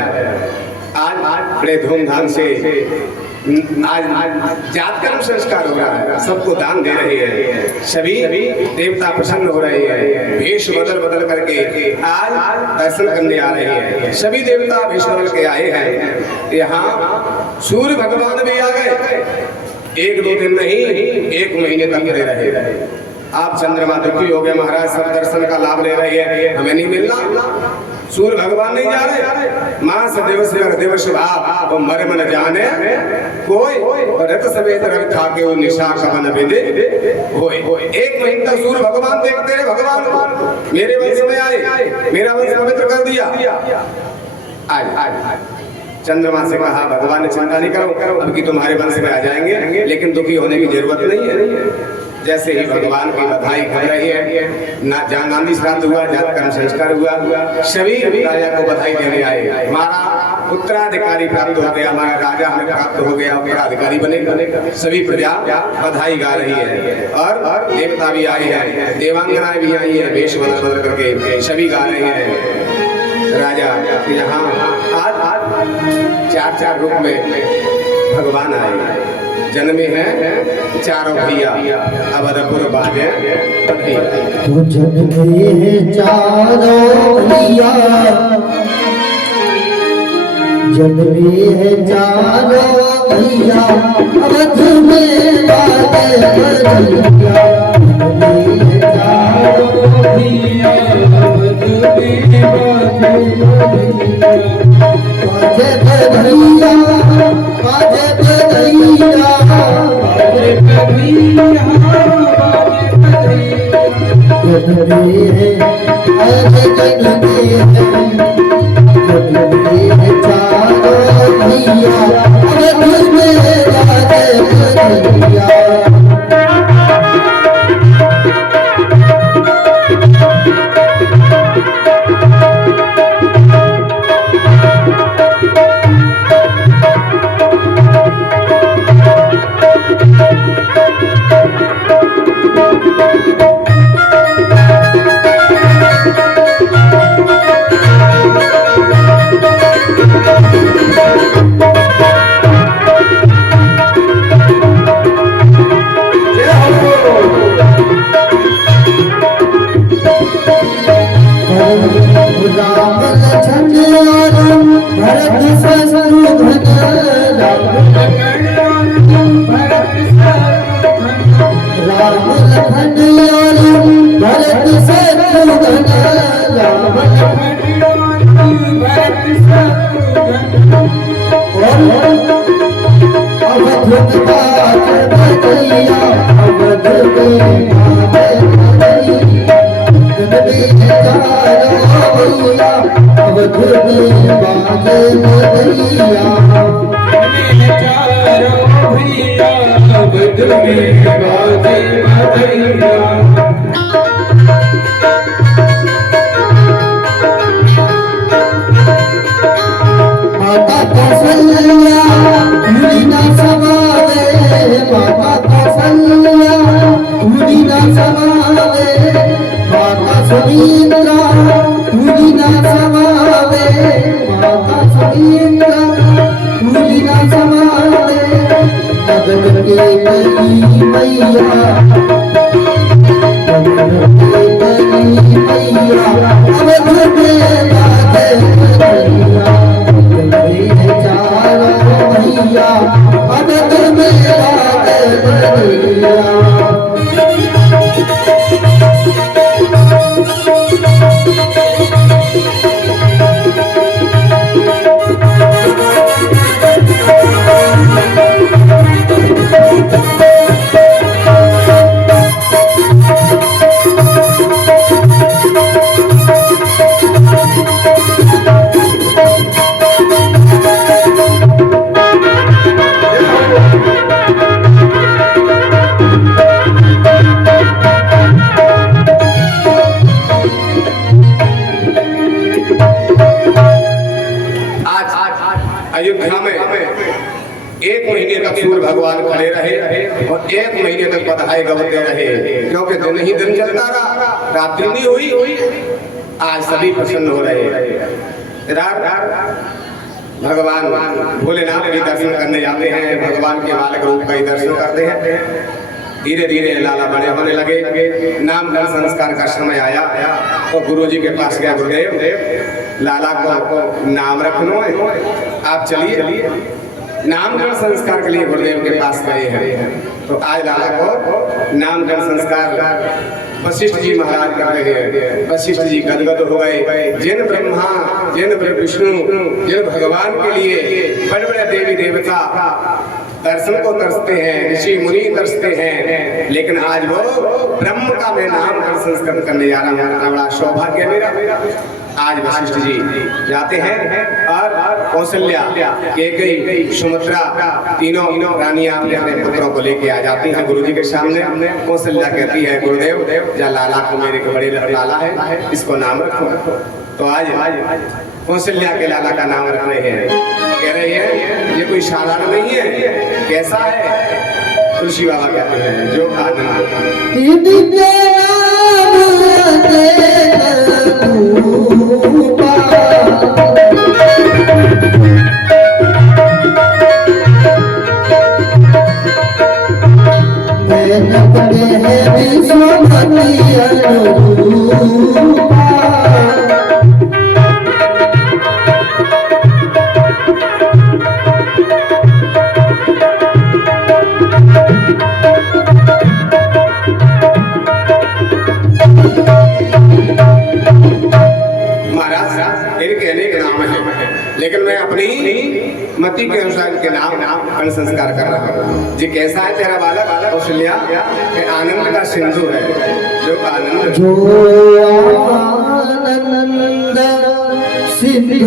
आज बड़े धूमधाम से आज जात कर्म संस्कार हो रहा है, सबको दान दे रहे हैं, सभी देवता प्रसन्न हो रहे हैं, भेष बदल बदल करके आज दर्शन करने आ रहे हैं। सभी देवता भेष बदल के आए हैं। यहाँ सूर्य भगवान भी आ गए, एक दो दिन नहीं, एक महीने तक रहे। आप चंद्रमा दुखी हो गए महाराज, सब दर्शन का लाभ ले रहे हैं, हमें नहीं मिलना। सूर्य भगवान नहीं जा रहे, मां सदैव से देव स्वभाव तो मर मन जाने कोई रत समेत रवि ठाके वो निशा कवन विदे होए। एक महीने तक सूर्य भगवान देखते रहे, भगवान मेरे वंश में आए, मेरा वंश पवित्र कर दिया। आज चंद्रमा से कहा भगवान ने चिंता नहीं करो, अब की तुम्हारे वंश में आ जाएंगे, लेकिन दुखी होने की जरूरत नहीं है। जैसे ही भगवान की बधाई कर रही है, नांदी श्राद्ध हुआ, जात कर्म संस्कार हुआ, सभी राजा को बधाई देने आए। हमारा उत्तराधिकारी प्राप्त हो गया, हमारा राजा हमें प्राप्त हो गया, उत्तराधिकारी बनेगा। सभी प्रजा बधाई गा रही है और देवता भी आए हैं, देवांगनाएं भी आई है, वेश बदल बदल करके सभी गा रहे हैं। राजा यहाँ आज चार रूप में भगवान आए, जन्मे हैं चारों भैया अवधपुर बाजे बधिया। तो जन्मे हैं चारों भैया, जन्मे हैं चारों भैया अवध में बाजे बधिया। जन्मे हैं चारों भैया अवध में बाजे बधिया, बाजे बधिया, बाजे बधिया, बाजे बधिया। जन्मे हैं आज जन्मे हैं, जन्मे हैं चारों भैया अवध में बाजे बधिया। भगवान खड़े रहे और 1 महीने तक बधाई गवाते रहे, क्योंकि दिन ही दिन चलता रहा, रात्रि नहीं हुई। आज सभी प्रसन्न हो रहे हैं। भगवान भोलेनाथ के दर्शन करने जाते हैं, भगवान के बालक रूप का ही दर्शन करते हैं। धीरे धीरे लाला बड़े होने लगे, नामकरण संस्कार का समय आया तो गुरुजी के पास गया, गुरुदेव लाला को नाम रखना है, आप चलिए। नामकरण संस्कार के लिए गुरुदेव के पास गए हैं। तो आज लाला को नामकरण संस्कार वशिष्ठ जी महाराज कर रहे हैं। वशिष्ठ जी गदगद हो गए। जिन ब्रह्मा, जिन विष्णु, जिन भगवान के लिए बड़े बड़े देवी देवता दर्शन को तरसते हैं, ऋषि मुनि तरसते हैं, लेकिन आज वो ब्रह्म का मैं नाम संस्कार करने जा रहा हूँ। बड़ा सौभाग्य मेरा। आज वशिष्ठ जी जाते हैं और कौशल्या, कैकेयी, सुमित्रा तीनों रानियां अपने पुत्रों को लेके आ जाती हैं गुरुजी के सामने। कौशल्या कहती है, गुरुदेव जा लाला को, मेरे को बड़े लाला है, इसको नाम रखो। तो आज कौशल्या के लाला का नाम रख रहे हैं। कह रहे हैं ये कोई साधारण नहीं है, कैसा है? तुलसी बाबा कहते हैं जो लेकिन मैं अपनी मति के अनुसार के नाम अन्न संस्कार कर रहा हूँ। जी कैसा है तेरा बालक? कौशल्या आनंद का सिंधु है, जो आनंद सिंधु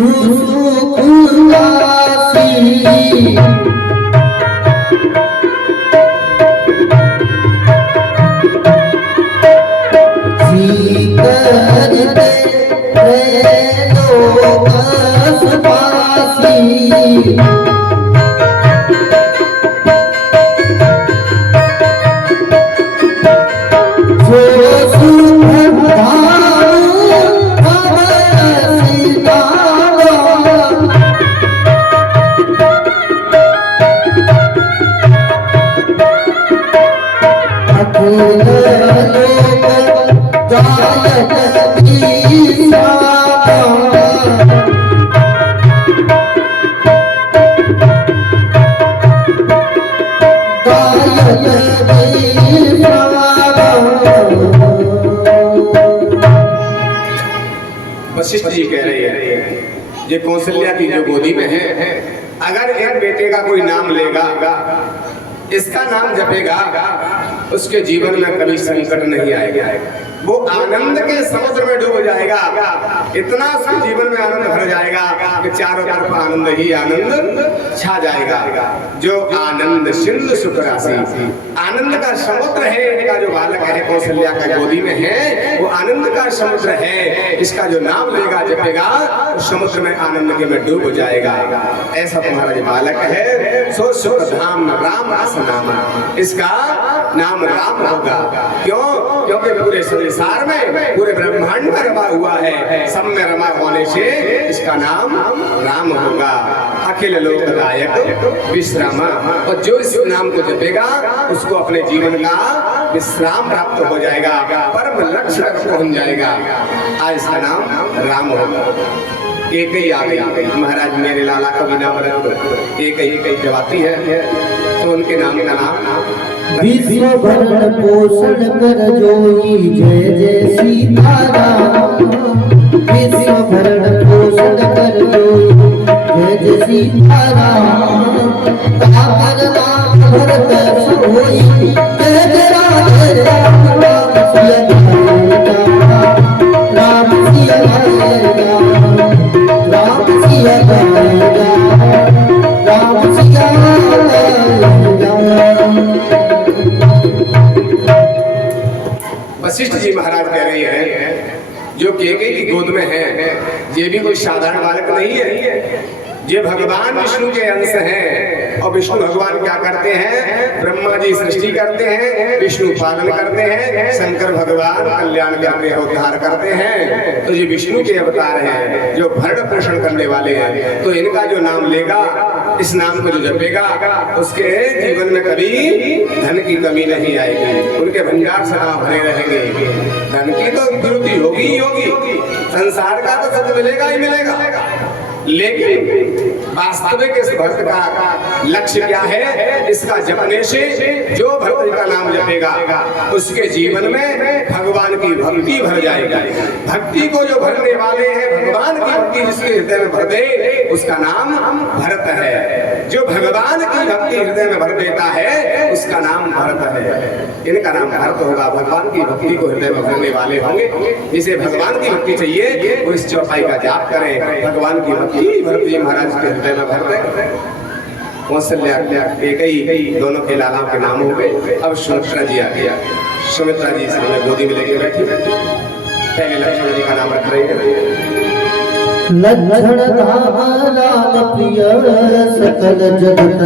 वशिष्ठ जी कह रहे हैं ये कौशल्या की जो गोदी में है, अगर एक बेटे का कोई नाम लेगा, इसका नाम जपेगा, उसके जीवन में कभी संकट नहीं आएगा। वो आनंद के समुद्र में डूब जाएगा। इतना उसके जीवन में आनंद भर जाएगा कि चारों तरफ आनंद ही आनंद छा जाएगा। जो आनंद सिंधु सुख राशि, आनंद का समुद्र है, इनका जो बालक है कौशल्या का गोदी में है, वो आनंद का समुद्र है। इसका जो नाम लेगा जपेगा, उस समुद्र में आनंद के में डूब जाएगा। ऐसा तुम्हारा जो बालक है, सो सुख धाम राम रस नाम, इसका नाम राम होगा। क्यों? क्योंकि पूरे संसार में, पूरे ब्रह्मांड में रमा हुआ है, सब में रमा होने से इसका नाम राम होगा। अखिल लोकदायक विश्राम, और जो इस नाम को जपेगा उसको अपने जीवन का विश्राम प्राप्त हो जाएगा, परम लक्ष्य तक पहुंच जाएगा। आज इसका नाम राम होगा। कैकेयी आ गई, महाराज मेरे लाला का भी नाम रख। कैकेयी जब आती है तो उनके नाम का नाम विश्व भरण पोषण कर जोई, जय जय सीताराम। विश्व भरण पोषण कर जोई, जय जय सीताराम। ताकर नाम भरत सब होई, जय जय राधे राम। राम सिया राम सिया राम सिया राम सिया वशिष्ठ जी महाराज कह रहे हैं जो कैकेयी की गोद में है, ये भी कोई साधारण बालक नहीं है। ये भगवान विष्णु के अंश हैं और विष्णु भगवान क्या करते हैं? ब्रह्मा जी सृष्टि करते हैं, विष्णु पालन करते हैं, शंकर भगवान कल्याण करते हैं, उद्धार करते हैं। तो ये विष्णु के अवतार हैं जो भरण पोषण करने वाले हैं। तो इनका जो नाम लेगा, इस नाम को जो जपेगा, उसके जीवन में कभी धन की कमी नहीं आएगी, उनके भंडार सदा भरे रहेंगे। धन की तो वृद्धि होगी ही होगी, संसार का तो सद मिलेगा ही मिलेगा, लेकिन वास्तविक इस भक्त का लक्ष्य क्या है? इसका जपने से जो भक्त का नाम जपेगा उसके जीवन में भगवान की भक्ति भर जाएगी। भक्ति को जो भरने वाले हैं, भगवान की भक्ति जिसके हृदय में भर दे, उसका नाम भरत है। जो भगवान की भक्ति हृदय में भर देता है उसका नाम भरत है। इनका नाम भरत होगा। भगवान की भक्ति को हृदय में भरने वाले होंगे। जिसे भगवान की भक्ति चाहिए वो इस चौपाई का जाप करें। भगवान की भक्ति भरत जी महाराज के हृदय में भर दे। कौशल्या एक ही दोनों के लालाओं के नाम हो गए। अब सुमित्रा जी आ गया। सुमित्रा जी से गोदी में लेके बैठी। पहले लक्ष्मण जी का नाम रख रही है। लक्षण धाम लाल प्रिय सकल जगत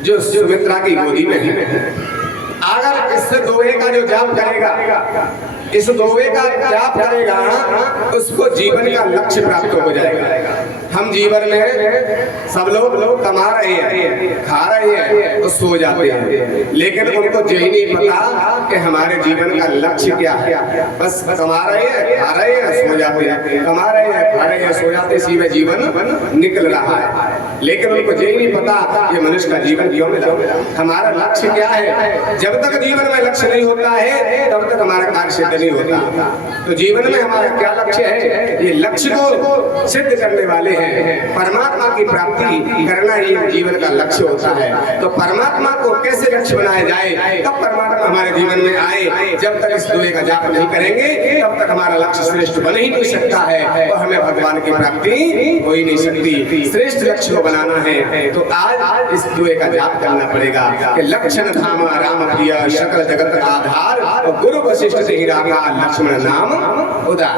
जो सुमित्रा की गोदी में है, अगर इस दोहे का जो जाप करेगा, इस दोहे का जाप करेगा, उसको जीवन का लक्ष्य प्राप्त हो जाएगा। हम जीवन में सब लोग कमा रहे हैं, खा रहे हैं तो सो जाते हैं, लेकिन उनको यही नहीं पता कि हमारे जीवन का लक्ष्य क्या है। बस कमा रहे हैं, खा रहे हैं, सो जाते हैं, कमा रहे हैं, खा रहे हैं, सो जाते हैं, इसी में जीवन निकल रहा है। लेकिन उनको यही नहीं पता कि मनुष्य का जीवन क्यों मिला, हमारा लक्ष्य क्या है। जब तक जीवन में लक्ष्य नहीं होता है तब तक हमारा कार्य सिद्ध नहीं होता। तो जीवन में हमारा क्या लक्ष्य है? ये लक्ष्य को सिद्ध करने वाले हैं। परमात्मा की प्राप्ति करना ही जीवन का लक्ष्य होता है। तो परमात्मा को कैसे लक्ष्य बनाया जाए, कब परमात्मा हमारे जीवन में आए? जब तक इस दुए का जाप नहीं करेंगे तब तक हमारा लक्ष्य श्रेष्ठ बन ही नहीं सकता है और हमें भगवान की प्राप्ति हो ही नहीं सकती। श्रेष्ठ लक्ष्य को बनाना है तो आज इस दुए का जाप करना पड़ेगा कि लक्षण धाम राम प्रिय सकल जगत आधार और गुरु वशिष्ठ से ही राखा लक्ष्मण नाम उदार।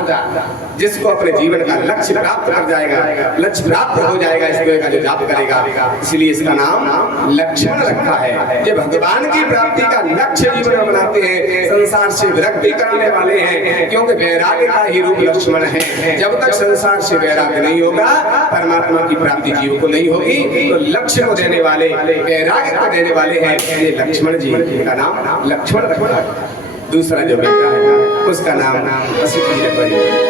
जिसको अपने जीवन का लक्ष्य प्राप्त कर जाएगा, लक्ष्य प्राप्त हो जाएगा इस दुए का जो जाप करेगा, इसलिए इसका नाम लक्ष्मण रखा है। ये भगवान की प्राप्ति का लक्ष्य जीवन में बनाते हैं, संसार से विरक्ति करने वाले हैं, क्योंकि वैराग्य का ही रूप लक्ष्मण है। जब तक संसार से वैराग्य नहीं होगा, परमात्मा की प्राप्ति जीव को नहीं होगी। तो लक्ष्य को देने वाले, वैराग्य को देने वाले हैं ये लक्ष्मण जी, का नाम लक्ष्मण रखा है। दूसरा जो बेटा है उसका नाम वशिष्ठ जी रखा है।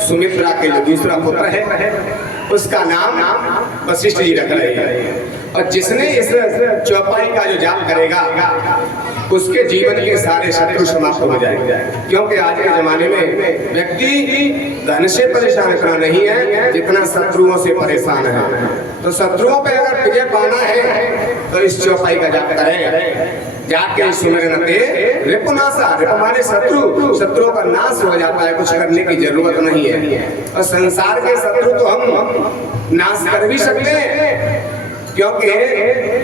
सुमित्रा के जो दूसरा पुत्र है उसका नाम वशिष्ठ जी रख रहे हैं। और जिसने इस चौपाई का जो जाप करेगा उसके जीवन के सारे शत्रु समाप्त हो जाएंगे। क्योंकि आज के जमाने में व्यक्ति धन से परेशान इतना नहीं है जितना शत्रुओं से परेशान है। तो शत्रुओं पे अगर विजय पाना है तो इस चौपाई का जाप करें। जाके सुमिरनते रिपुनाशा, रिप हमारे शत्रुओं का नाश हो जाता है, कुछ करने की जरूरत नहीं है। और संसार के शत्रु तो हम नाश कर भी सकते हैं क्योंकि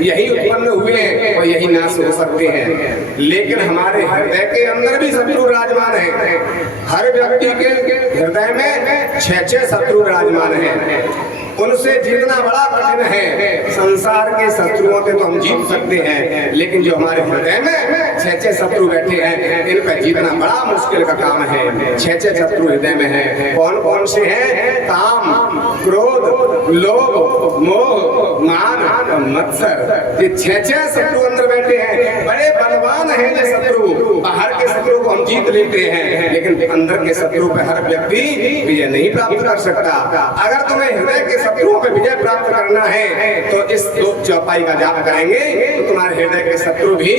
यही उत्पन्न हुए हैं और यही नाश हो सकते हैं। लेकिन हमारे हृदय के अंदर भी शत्रु विराजमान है। हर व्यक्ति के हृदय में छह शत्रु विराजमान हैं, उनसे जीतना बड़ा कठिन है। संसार के शत्रुओं से तो हम जीत सकते हैं, लेकिन जो हमारे हृदय में छह शत्रु बैठे हैं, इन पर जीतना बड़ा मुश्किल का काम है। छह शत्रु हृदय में हैं। कौन कौन से हैं? काम, क्रोध, लोभ, मोह, मान, मत्सर। ये छह शत्रु अंदर बैठे हैं। बड़े बलवान हैं ये शत्रु। बाहर के शत्रु को हम जीत लेते हैं, लेकिन अंदर के शत्रु पे हर व्यक्ति विजय नहीं प्राप्त कर सकता। अगर तुम्हें हृदय के शत्रुओं पे विजय प्राप्त करना है तो इस दो चौपाई का जाप करेंगे तो तुम्हारे हृदय के शत्रु भी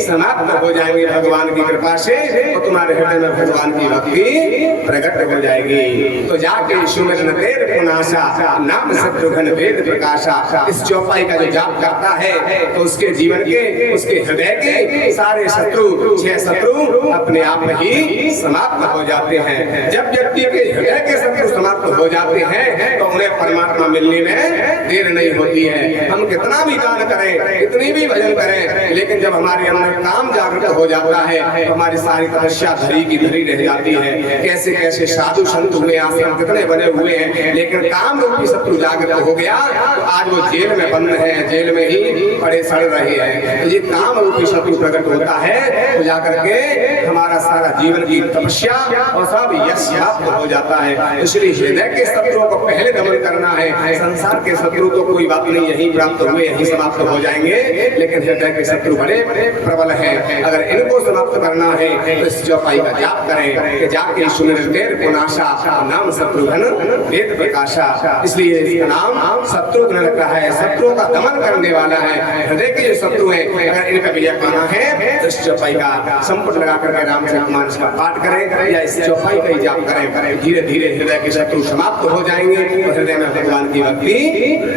समाप्त हो जाएंगे भगवान की कृपा से, और तुम्हारे हृदय में भगवान की भक्ति प्रकट हो जाएगी। तो जाके सुमिरन तेर पुनासा, नाम शत्रुघ्न वेद प्रकाशा। इस चौपाई का जो जाप करता है तो उसके जीवन के, उसके हृदय के सारे शत्रु, छह शत्रु अपने आप ही समाप्त हो जाते हैं। जब व्यक्ति के हृदय के शत्रु समाप्त हो जाते हैं तो उन्हें परमात्मा मिलने में देर नहीं होती है। हम कितना भी दान करें, कितनी भी भजन करें, लेकिन जब हमारे अंदर काम जागृत हो जाता है तो हमारी सारी तपस्या धरी की धरी रह जाती है। कैसे कैसे साधु संत हुए, आश्रम कितने बने हुए हैं, लेकिन काम रूपी शत्रु जागृत हो गया तो आज वो जेल में बंद है, जेल में ही पड़े सड़ रहे हैं। तो ये काम रूपी शत्रु प्रकट होता है तो जाकर के हमारा सारा जीवन की तपस्या और सब यश प्राप्त हो जाता है। इसलिए हृदय के शत्रुओं को पहले दमन करना है। संसार के शत्रु तो कोई बात नहीं, यही प्राप्त हुए यही समाप्त हो जाएंगे, लेकिन हृदय के शत्रु बड़े प्रबल हैं। अगर इनको समाप्त करना है तो इस चौपाई का जाप करें कि जाके सुनिर्देर पुनाशा, नाम शत्रुघ्न वेद प्रकाशा। इसलिए इसका नाम शत्रुघ्न रखा है, शत्रुओं का दमन करने वाला है। हृदय के जो शत्रु हैं, अगर इनका विजय पाना है तो इस चौपाई का संपुट लगा करके रामचरितमानस का पाठ करें या इस चौपाई का ही जाप करें। धीरे धीरे हृदय के शत्रु समाप्त हो जाएंगे और हृदय में भगवान की भक्ति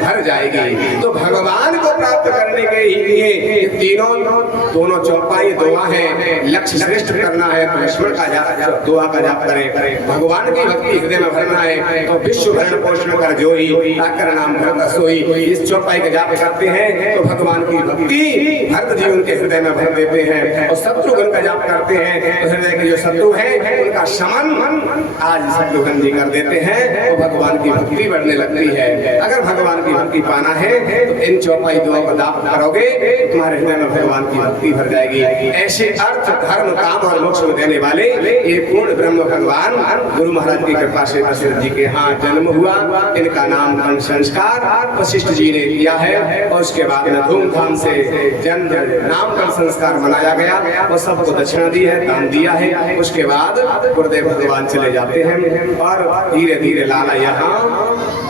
भर जाएगी। तो भगवान को प्राप्त करने के लिए तीनों दोनों चौपाई दुआ है, लक्ष्य श्रेष्ठ करना है तो लक्ष्मण का जाप, दुआ का जाप करें। भगवान की भक्ति हृदय में भरना है तो विश्व भरण पोषण कर जोई, आकर नाम भरत सोई। इस चौपाई का जाप करते हैं तो भगवान की भक्ति भरत जी उनके हृदय में भर देते हैं। और शत्रुघ्न का जाप करते हैं तो हृदय के जो शत्रु हैं उनका शमन आज शत्रुघ्न जी कर देते हैं तो भगवान की भक्ति बढ़ने लगती है। अगर भगवान की भक्ति पाना है तो इन चौपाई दुआ का जाप करोगे तो तुम्हारे हृदय में भगवान की भक्ति भर जाएगी। ऐसे अर्थ, धर्म, काम और मोक्ष देने वाले ये पूर्ण ब्रह्म भगवान गुरु महाराज की कृपा से दशरथ जी के यहाँ जन्म हुआ। इनका नामकरण संस्कार वशिष्ठ जी ने किया है और उसके बाद में धूमधाम से जन्म नामकरण संस्कार मनाया गया और सबको दक्षिणा दी है, दान दिया है। उसके बाद गुरुदेव भगवान चले जाते हैं और धीरे धीरे लाला यहाँ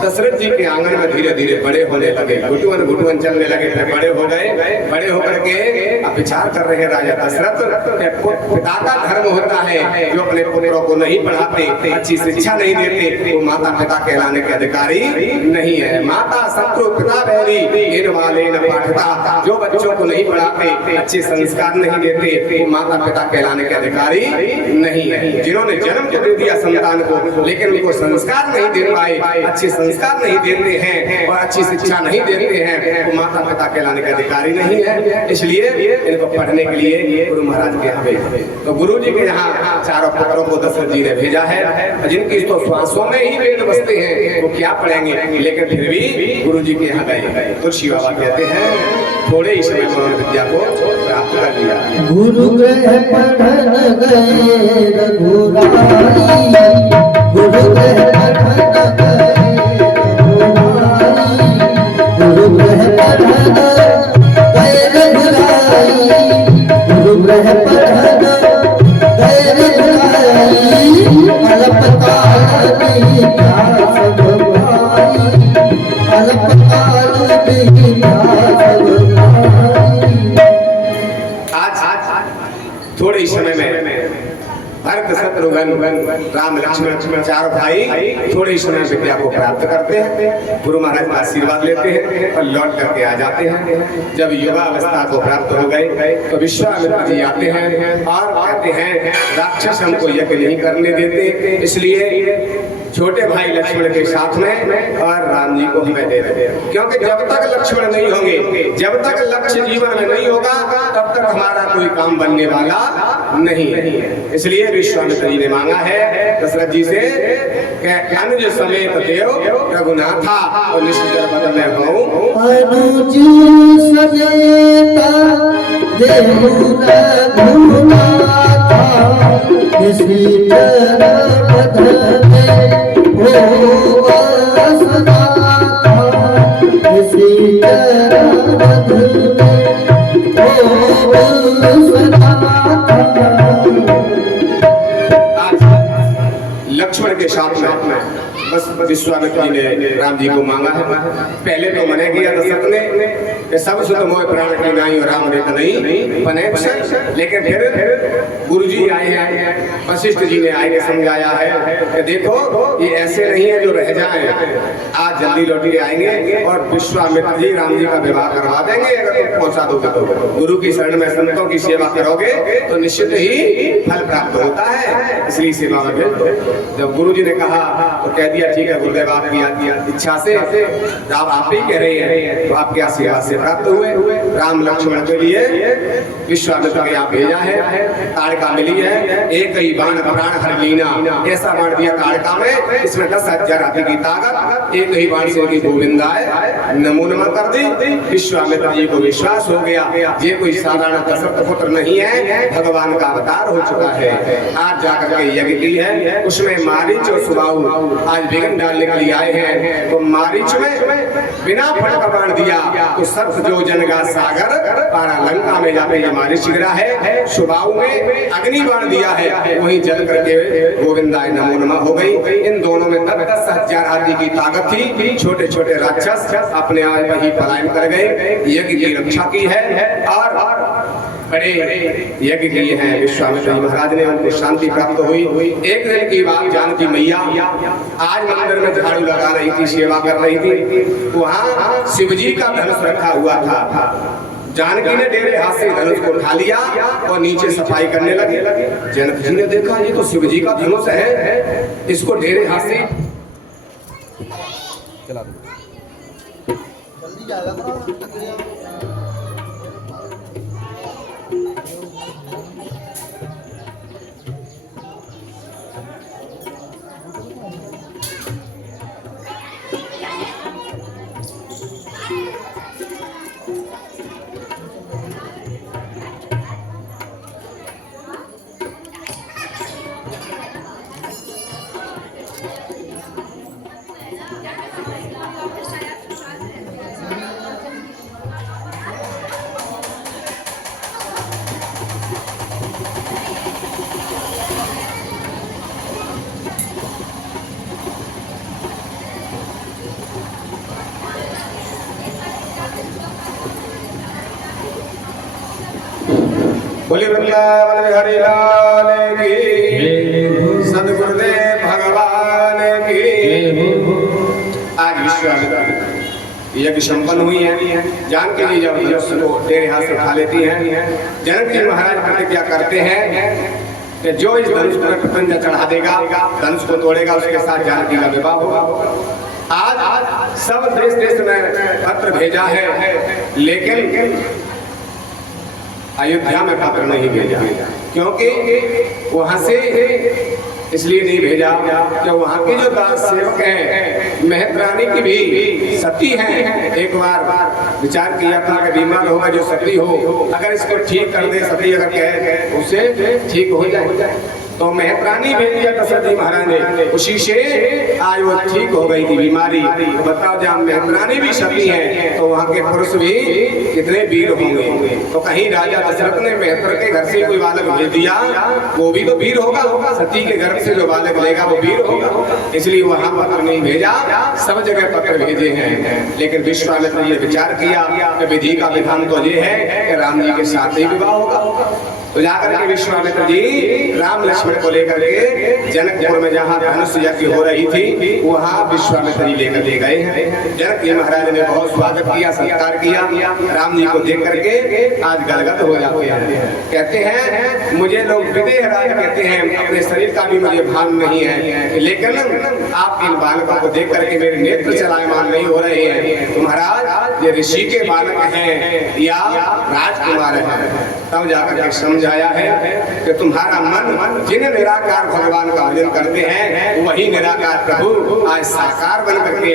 दशरथ जी के आंगन में धीरे धीरे बड़े होने लगे, घुटुअन घुटुअन चलने लगे, फिर बड़े हो गए। बड़े होकर के अब विचार कर रहे राजा दशरथ, पिता का धर्म होता है जो अपने पुत्रों को नहीं पढ़ाते, अच्छी शिक्षा नहीं देते, वो माता पिता कहलाने के अधिकारी नहीं है। माता शत्रु पिता बैरी इन वाले न पाठता, जो बच्चों को नहीं पढ़ाते, अच्छे संस्कार नहीं देते, वो माता पिता कहलाने के अधिकारी नहीं है। जिन्होंने जन्म तो दे दिया संतान को, लेकिन उनको संस्कार नहीं दे पाए, अच्छे संस्कार नहीं देते हैं और अच्छी शिक्षा नहीं देते हैं, वो माता पिता कहलाने के अधिकारी नहीं है। इसलिए इनको पढ़ने के लिए गुरु महाराज के यहाँ भेजा। तो गुरु जी के यहाँ चारों पुत्रों को दशरथ जी ने भेजा है, जिनकी तो श्वासों में ही वेद बसते हैं, वो क्या पढ़ेंगे, लेकिन फिर भी गुरु जी के यहाँ गए। तुलसी बाबा कहते हैं थोड़े ही समय में उन्होंने विद्या को प्राप्त कर लिया। गुरु गृह पढ़न गए रघुराई, गुरु गृह पढ़न गए रघुराई, गुरु गृह पढ़न गए रघुराई, गुरु गृह पढ़न गए रघुराई। अलपकाल में व्यास भगवाई, अलपकाल में व्यास भगवाई। थोड़े ही समय में भरत शत्रुघ्न राम लक्ष्मण चारों भाई थोड़े ही समय विद्या को प्राप्त करते हैं, गुरु महाराज का आशीर्वाद लेते हैं और लौट करके आ जाते हैं। जब युवा अवस्था को प्राप्त हो गए तो विश्वामित्र जी आते हैं और कहते हैं राक्षस हमको यज्ञ नहीं करने देते, इसलिए छोटे भाई लक्ष्मण के साथ में और राम जी को हमें दे रहे हैं, क्योंकि जब तक लक्ष्मण नहीं होंगे, जब तक लक्ष्य जीवन में नहीं होगा, तब तक हमारा कोई काम बनने वाला नहीं है। इसलिए विश्वामित्र जी ने मांगा है दशरथ जी से कि अनुज समेत देव रघुनाथा और निश्चित पद में हूँ। अनुज समेत देव रघुनाथा निश्चित पद में हो वसनाथा निश्चित पद में हो वसनाथा। लक्ष्मण के साथ में बस विश्वामित्र जी ने राम जी को मांगा है। पहले तो मने किया दशरथ ने कि सब सुत मोह प्राण की नाई और राम रेत नहीं बने, लेकिन फिर गुरु जी आए हैं, वशिष्ठ जी ने आए समझाया है कि देखो ये ऐसे नहीं है जो रह जाए, आज जल्दी लौट के आएंगे और विश्वामित्र जी राम जी का विवाह करवा देंगे अगर तुम पहुंचा दोगे तो। गुरु की शरण में संतों की सेवा करोगे तो निश्चित ही फल प्राप्त होता है, इसलिए सेवा में भेज दो। जब गुरु जी ने कहा तो कह दिया ठीक है गुरुदेव आपकी इच्छा से जब आप ही कह रहे हैं तो आपके आशीर्वाद से प्राप्त हुए। राम लक्ष्मण के लिए विश्वामित्र के यहाँ भेजा है, ताड़का मिली है, एक ही बाण प्राण हर लीना, ऐसा बाण दिया ताड़का में इसमें 10,000 हाथी की ताकत, एक ही बाण से गोविंदाय नमो नमः कर दी। विश्वामित्र जी को विश्वास हो गया ये कोई साधारण दशरथ पुत्र नहीं है, भगवान का अवतार हो चुका है। आज जाकर के यज्ञ की है, उसमें मारीच और सुबाहु आज विघ्न डालने के लिए आए हैं। तो मारीच में बिना फट का बाण दिया तो सर्प जो जनगा सागर पारा लंका में जाके ये मारीच गिरा है। सुबाहु में अग्नि बाण दिया है, वहीं जल करके गोविंदाय नमो नमः हो गई। इन दोनों में 10,000 हाथी की ताकत थी, छोटे छोटे राक्षस अपने आप ही पलायन कर गए, यज्ञ की रक्षा की है और बड़े यज्ञ किए हैं। विश्वामित्र महाराज ने उनको शांति प्राप्त हुई। एक दिन की बात, जानकी मैया आज मंदिर में झाड़ू लगा रही थी, सेवा कर रही थी, वहाँ शिव जी का धनुष रखा हुआ था। जानकी ने डेरे हाथ से धनुष को उठा लिया और नीचे सफाई करने लगे। जनक जी ने देखा ये तो शिव जी का धनुष है, इसको डेरे हाथ से चला दो। बोले वृंदावन बिहारी लाल की, सद्गुरुदेव भगवान की। आज विश्वामित्र यज्ञ संपन्न हुई है। जानकी जी जब धनुष को डेरे हाथ से उठा लेती हैं, जनक जी महाराज प्रतिज्ञा करते हैं कि जो इस धनुष पर प्रत्यंजा चढ़ा देगा, धनुष को तोड़ेगा, उसके साथ जानकी का विवाह होगा। आज सब देश देश में पत्र भेजा है, लेकिन अयोध्या में पत्र नहीं भेजा, क्योंकि वहां से इसलिए नहीं भेजा कि वहां के जो दास सेवक हैं, महतरानी की भी सती हैं। एक बार विचार किया था कि बीमार होगा जो सती हो, अगर इसको ठीक कर दे, सती अगर कहे उससे ठीक हो जाए, तो महतरानी भेज दिया दशरथ जी महाराज ने, उसी से आज वो ठीक हो गई थी बीमारी। तो बताओ जहाँ महतरानी भी सती है तो वहाँ के पुरुष भी कितने वीर होंगे। तो कहीं राजा दशरथ ने महतर के घर से कोई बालक भेज दिया, वो भी तो वीर होगा, सती के घर से जो बालक लेगा वो वीर होगा, इसलिए वहाँ पत्र नहीं भेजा, सब जगह पत्र भेजे हैं। लेकिन विश्वामित्र ने विचार किया कि विधि का विधान तो ये है कि राम जी के साथ ही विवाह होगा। तो जाकर के विश्वामित्र जी राम लक्ष्मण को लेकर के जनकपुर में जहाँ धनुष यज्ञ हो रही थी, वहाँ विश्वामित्र जी लेकर ले गए हैं। जनक जी महाराज ने बहुत स्वागत किया, सत्कार किया। राम जी को देख करके आज गदगद हो जाते हैं। कहते हैं मुझे लोग विदेह राज कहते हैं, अपने शरीर का भी मुझे भान नहीं है, लेकिन आप इन बालकों को देख करके मेरे नेत्र चलायमान नहीं हो रहे हैं। तो महाराज ये ऋषि के बालक हैं या राजकुमार हैं? तब जाकर के समझ समझाया है कि तुम्हारा मन जिन निराकार भगवान का भजन करते हैं वही निराकार प्रभु आज साकार बन करके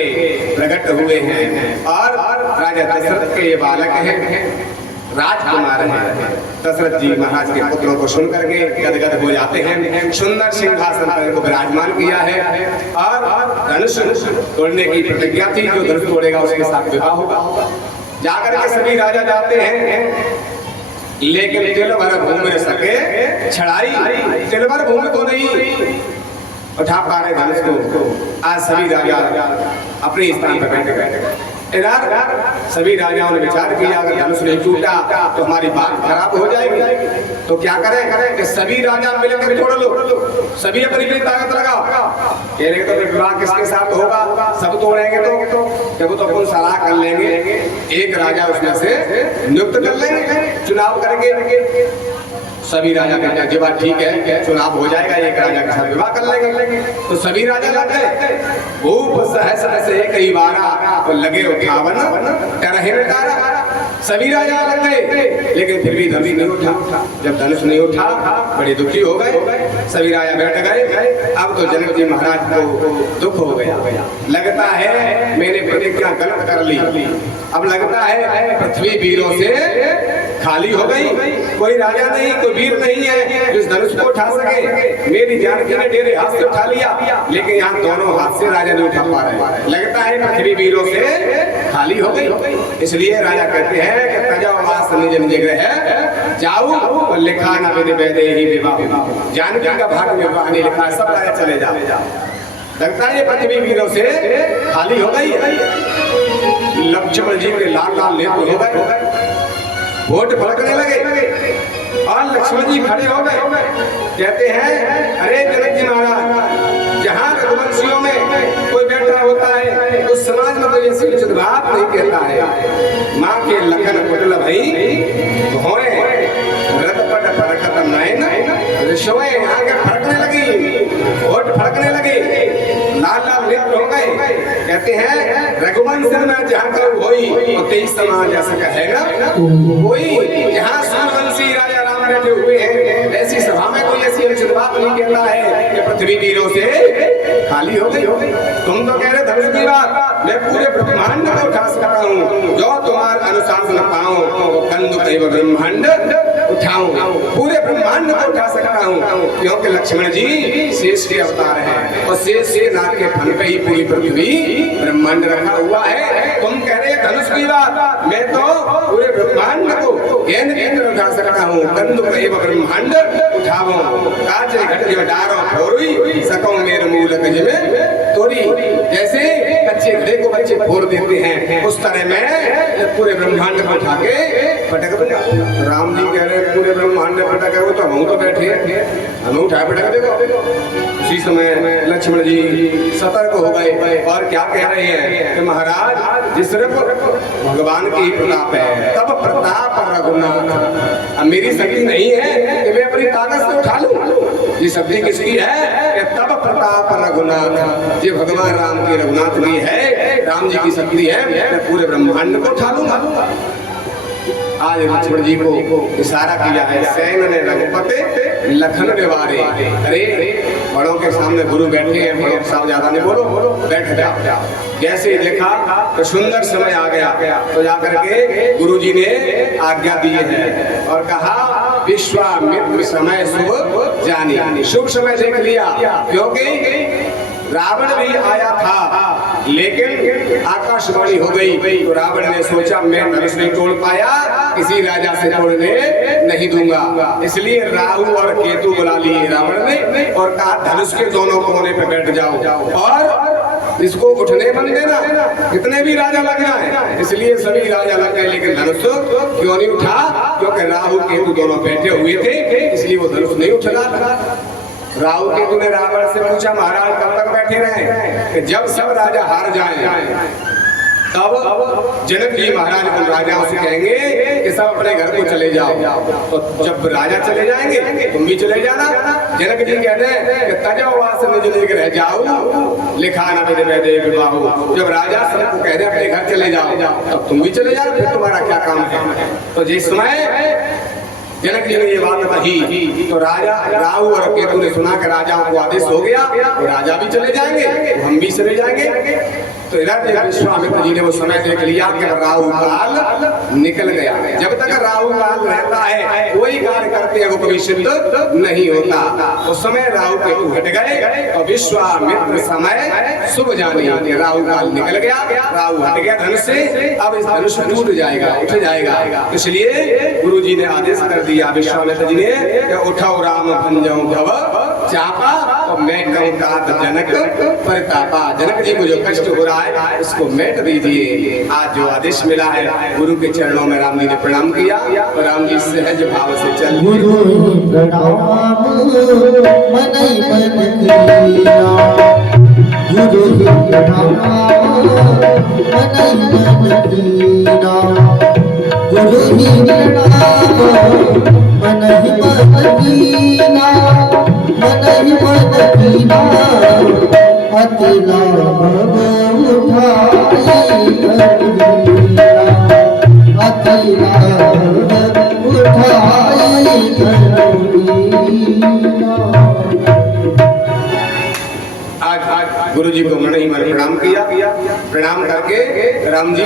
प्रकट हुए हैं। और राजा दशरथ के ये बालक हैं, राजकुमार हैं। दशरथ जी महाराज के पुत्रों को सुन करके गदगद हो जाते हैं। सुंदर सिंहासन पर इनको विराजमान किया है और धनुष तोड़ने की प्रतिज्ञा थी, जो धनुष तोड़ेगा उसके साथ विवाह होगा। जाकर के सभी राजा जाते हैं, लेकिन तिल भर भूमि सके छड़ाई, तिल भर भूमि को नहीं उठा पा रहे धनुष को। आज सभी राजा अपने स्थान पर बैठे गए। इधर सभी राजाओं ने विचार किया अगर धनुष नहीं टूटा तो हमारी बात खराब हो जाएगी, तो क्या करें कि सभी राजा मिलकर तोड़ लो, सभी अपनी अपनी ताकत लगाओ। कह रहे तो विवाह किसके साथ होगा, सब तोड़ेंगे तो तो अपन सलाह कर लेंगे, एक राजा उसमें से नियुक्त कर लेंगे, चुनाव करेंगे। सभी राजा कहते हैं जी बात ठीक है, चुनाव हो जाएगा, एक राजा के साथ विवाह कर लेंगे। तो सभी राजा लग गए। भूप सहस से कई बारा तो लगे उठावन तरह तारा। सभी राजा लग गए, लेकिन फिर भी धनुष नहीं उठा। जब धनुष नहीं उठा बड़े दुखी हो गए। सभी राजा बैठ गए। अब तो जनक जी महाराज को दुख हो गया। लगता है मैंने प्रतिज्ञा गलत कर ली, अब लगता है पृथ्वी वीरों से खाली हो गई। कोई राजा नहीं, कोई वीर नहीं है जिस धनुष को उठा सके। मेरी जानकी ने मेरे हाथ से उठा लिया, लेकिन यहाँ दोनों हाथ से राजा नहीं उठा पा रहे। लगता है पृथ्वी वीरों से खाली हो गई। इसलिए राजा कहते हैं कि तजवास निज निज ग्रह जाऊ और लिखा न विधि वैदे ही विवाह। जानकी का भाग में विवाह नहीं लिखा, सब राजा चले जाओ। लगता है पृथ्वी वीरों से खाली हो गई। लक्ष्मण जी के लाल लाल नेत्र हो गए, वोट फड़कने लगे और लक्ष्मण जी खड़े हो गए। कहते हैं अरे जनक जी महाराज, जहाँ रघुवंशियों में कोई बैठा होता है उस समाज में कोई ऐसी उचित बात नहीं कहता है। माँ के लखन कुटल भई होए रतपट फड़कत नयन ऋषोए, आगे फड़कने लगी, वोट फड़कने लगे, लाल लाल नेत्र हो गए। कहते हैं रघुवंश में जहाँ करो होई तो तेई समाज ऐसा कहेगा कोई। जहाँ सूर्यवंशी राजा राम बैठे हुए हैं ऐसी सभा में कोई ऐसी अनुचित बात नहीं कहता है कि पृथ्वी वीरों से खाली हो गई। तुम तो कह रहे धनुष की बात, मैं पूरे ब्रह्मांड को उठा सकता हूँ, जो तुम्हारे अनुशासन पाऊं कंदुक ब्रह्मांड उठाऊं, पूरे ब्रह्मांड को उठा सकता हूँ। क्योंकि लक्ष्मण जी शेष के अवतार हैं और शेष से नाग के फन पे ही पूरी पृथ्वी ब्रह्मांड रखा हुआ है। तुम कह रहे धनुष की बात, मैं तो पूरे ब्रह्मांड को गेंद केंद्र उठा सकता हूँ, कंदुक ब्रह्मांड उठाऊं। काचे घट जो डारो फोरुई सकूं मेरे मूल गज में तोड़ी। जैसे कच्चे घड़े को बच्चे फोड़ देते हैं उस तरह मैं पूरे ब्रह्मांड को उठा के पटक दूंगा। राम जी कह रहे पूरे ब्रह्मांड में पटक है, वो तो हम तो बैठे हैं, हमें उठा पटक देखो। उसी समय लक्ष्मण जी सतर्क हो गए और क्या कह रहे हैं कि महाराज जिस सिर्फ भगवान की ही प्रताप है, तब प्रताप रघुनाथ। अब मेरी शक्ति नहीं है कि मैं अपनी ताकत से उठा लूं, ये शक्ति किसकी है कि तब प्रताप रघुनाथ। ये भगवान राम की रघुनाथ की है, राम जी की शक्ति है, मैं पूरे ब्रह्मांड को उठा लूंगा। आज लक्ष्मण जी को इशारा किया है, सैन ने रघुपते लखन निवारे। अरे बड़ों के सामने गुरु बैठे हैं, बड़ों साहब ज्यादा नहीं बोलो, बैठ जाओ। जैसे देखा तो सुंदर समय आ गया, तो जाकर के गुरु जी ने आज्ञा दी है और कहा विश्वामित्र समय शुभ जानी। शुभ समय देख लिया, क्योंकि रावण भी आया था लेकिन आकाशवाणी हो गई, तो रावण ने सोचा मैं धनुष नहीं तोड़ पाया, किसी राजा से तोड़ने नहीं दूंगा। इसलिए राहु और केतु बुला लिए रावण ने और कहा धनुष के दोनों कोने पे बैठ जाओ और इसको उठने बन देना, कितने भी राजा लग जाए। इसलिए सभी राजा लग गए, लेकिन धनुष क्यों नहीं उठा? क्योंकि राहु केतु दोनों बैठे हुए थे, इसलिए वो धनुष नहीं उठा। राहु केतु ने रावण से पूछा महाराज कब तक बैठे रहे? जब सब राजा हार जाएं तब जनक जी महाराज उन राजाओं से कहेंगे कि सब अपने घर को चले जाओ। तो जब राजा चले जाएंगे तुम भी चले जाना। जनक जी कहते हैं कि तजवास निज निज ग्रह जाओ लिखा न विधि वैदे विवाह। जब राजा सबको कह दे अपने घर चले जाओ तब तुम भी चले जाओ, फिर तुम्हारा क्या काम है। तो जिस समय जनक जी ने ये बात कही तो राजा राहु और केतु ने सुना कि राजाओं को आदेश हो गया, तो राजा भी चले जाएंगे, हम भी चले जाएंगे। तो इधर विश्वामित्र जी ने वो समय देख लिया कि राहु काल निकल गया। जब तक राहु काल रहता है कोई कार्य करते हैं वो कभी सिद्ध नहीं होता। उस समय राहु केतु हट गए और विश्वामित्र समय शुभ जाने। राहु काल निकल गया, राहु हट गया धनुष से, अब इस धनुष टूट जाएगा, उठ जाएगा। इसलिए गुरु जी ने आदेश कर दिया विश्वामित्र जी ने, उठाओ राम भंजो भव चापा और मैं कहूँ तात जनक परितापा। जनक जी को जो कष्ट हो रहा है उसको मेट दीजिए। आज जो आदेश मिला है गुरु के चरणों में राम जी ने प्रणाम किया और राम जी सहज भाव से चल गुरु प्रणाम मनई मन कीना, गुरु प्रणाम मनई मन कीना, गुरु प्रणाम मनई मन कीना, मनई मन कीना, अति लाभ उठाई कबीरा, अति लाभ उठाई कबीरा। आज गुरु जी को मन ही मन प्रणाम किया। प्रणाम करके राम जी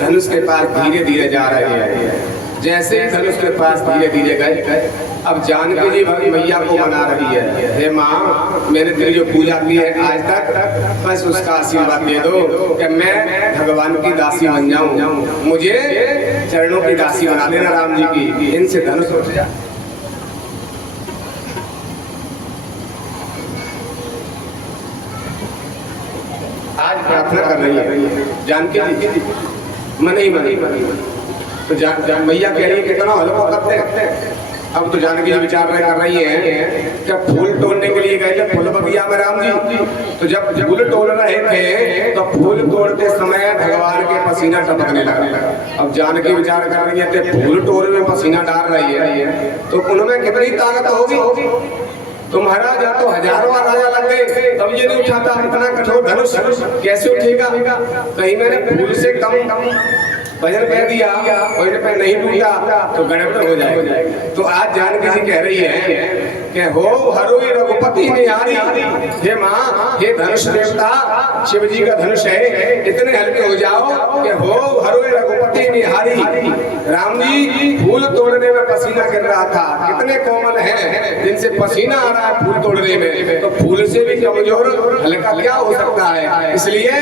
धनुष के पास धीरे धीरे जा रहे हैं। जैसे धनुष के पास धीरे धीरे गए, अब जानकी जी भगी मैया को मना रही है, हे माँ मैंने तेरी जो पूजा की है आज तक, बस उसका आशीर्वाद दे दो कि मैं भगवान की दासी बन जाऊं, मुझे चरणों की दासी बना देना राम जी की, इनसे धनुष उठ जाए। आज प्रार्थना कर रही है जानकी जी मन ही मन। तो मैया कह रही है कितना हल्का करते हैं। अब तो जानकी जी विचार कर रही है कि फूल तोड़ने के लिए गए थे फूल बगिया में राम जी, तो जब फूल तोड़ रहे थे तो फूल तोड़ते समय भगवान के पसीना टपकने लगा। अब जानकी विचार कर रही है फूल तोड़ में पसीना डाल रही है तो उनमें कितनी ताकत होगी। तो महाराज या तो हजारों राजा लग गए तब ये नहीं उठाता, इतना कठोर धनुष कैसे उठेगा। कहीं मैंने फूल से कम वजन कह दिया और इन पे नहीं टूटा तो गड़बड़ हो जाएगा। तो आज जानकी जी कह रही है कि हो हरो रघुपति निहारी, हे माँ हे धनुष देवता शिव जी का धनुष है, इतने हल्के हो जाओ कि हो हरो रघुपति निहारी। राम जी फूल तोड़ने में पसीना गिर रहा था, कितने कोमल हैं जिनसे पसीना आ रहा है फूल तोड़ने में, तो फूल से भी कमजोर हल्का क्या हो सकता है। इसलिए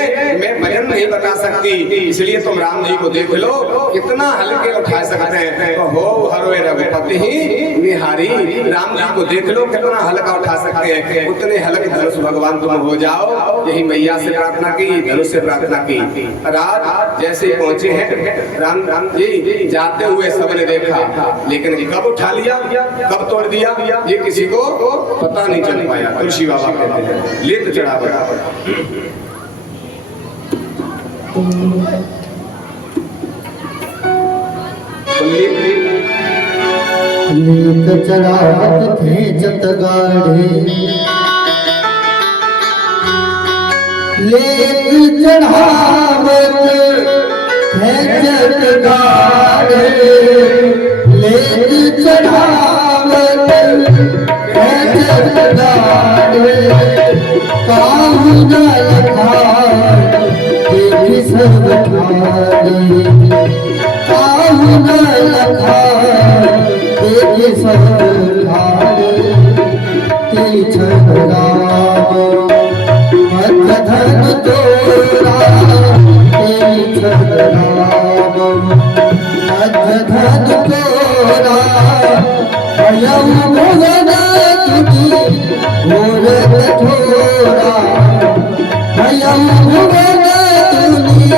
मैं वजन नहीं बता सकती, इसलिए तुम राम जी को देख लो कितना हल्के उठा सकते हैं। तो हो हरोए रघुपति ही निहारी, राम जी को देख लो कितना हल्का उठा सकते हैं, उतने हल्के धनुष भगवान तुम हो जाओ। यही मैया से प्रार्थना की, धनुष से प्रार्थना की। रात जैसे पहुंचे हैं राम जी जाते हुए सबने देखा, लेकिन कब उठा लिया कब तोड़ दिया ये किसी को पता नहीं चल पाया। तुलसी बाबा कहते हैं ले तो चढ़ा बराबर। लेत चढ़ावत खेचत गाढ़े, लेत चढ़ावत खेचत गाढ़े, लेत चढ़ावत खेचत गाढ़े, काहू न लखाए देख सब ठाड़े, काहू न लखाए देख सब ठाड़े, तीछन राम मध्य धन तोरा, तीछन राम मध्य धन तोरा, भयउ भुवन तुझी घोर कठोरा, भयउ भुवन तुझी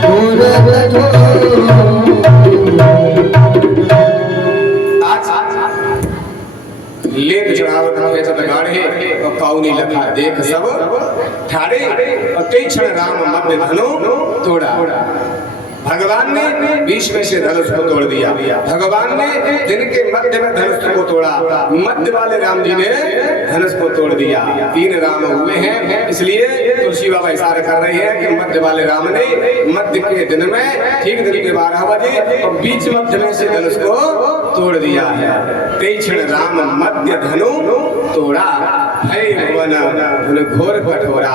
घोर कठोरा। लेत चढ़ावत खेचत गाढ़े और काउनी लखा देख सब ठाड़े, और कई क्षण राम मध्य धनु तोड़ा। भगवान ने बीच में से धनुष को तोड़ दिया। भगवान ने दिन के मध्य में धनुष को तोड़ा, मध्य वाले राम जी ने धनुष को तोड़ दिया। 3 राम हुए हैं, इसलिए तुलसी बाबा इशारा कर रही है कि मध्य वाले राम ने मध्य के दिन में ठीक दिन के 12 बजे और बीच मध्य में से धनुष को तोड़ दिया है। तीक्ष्ण राम मध्य धनु तोड़ा, भय भुवन घोर कठोरा।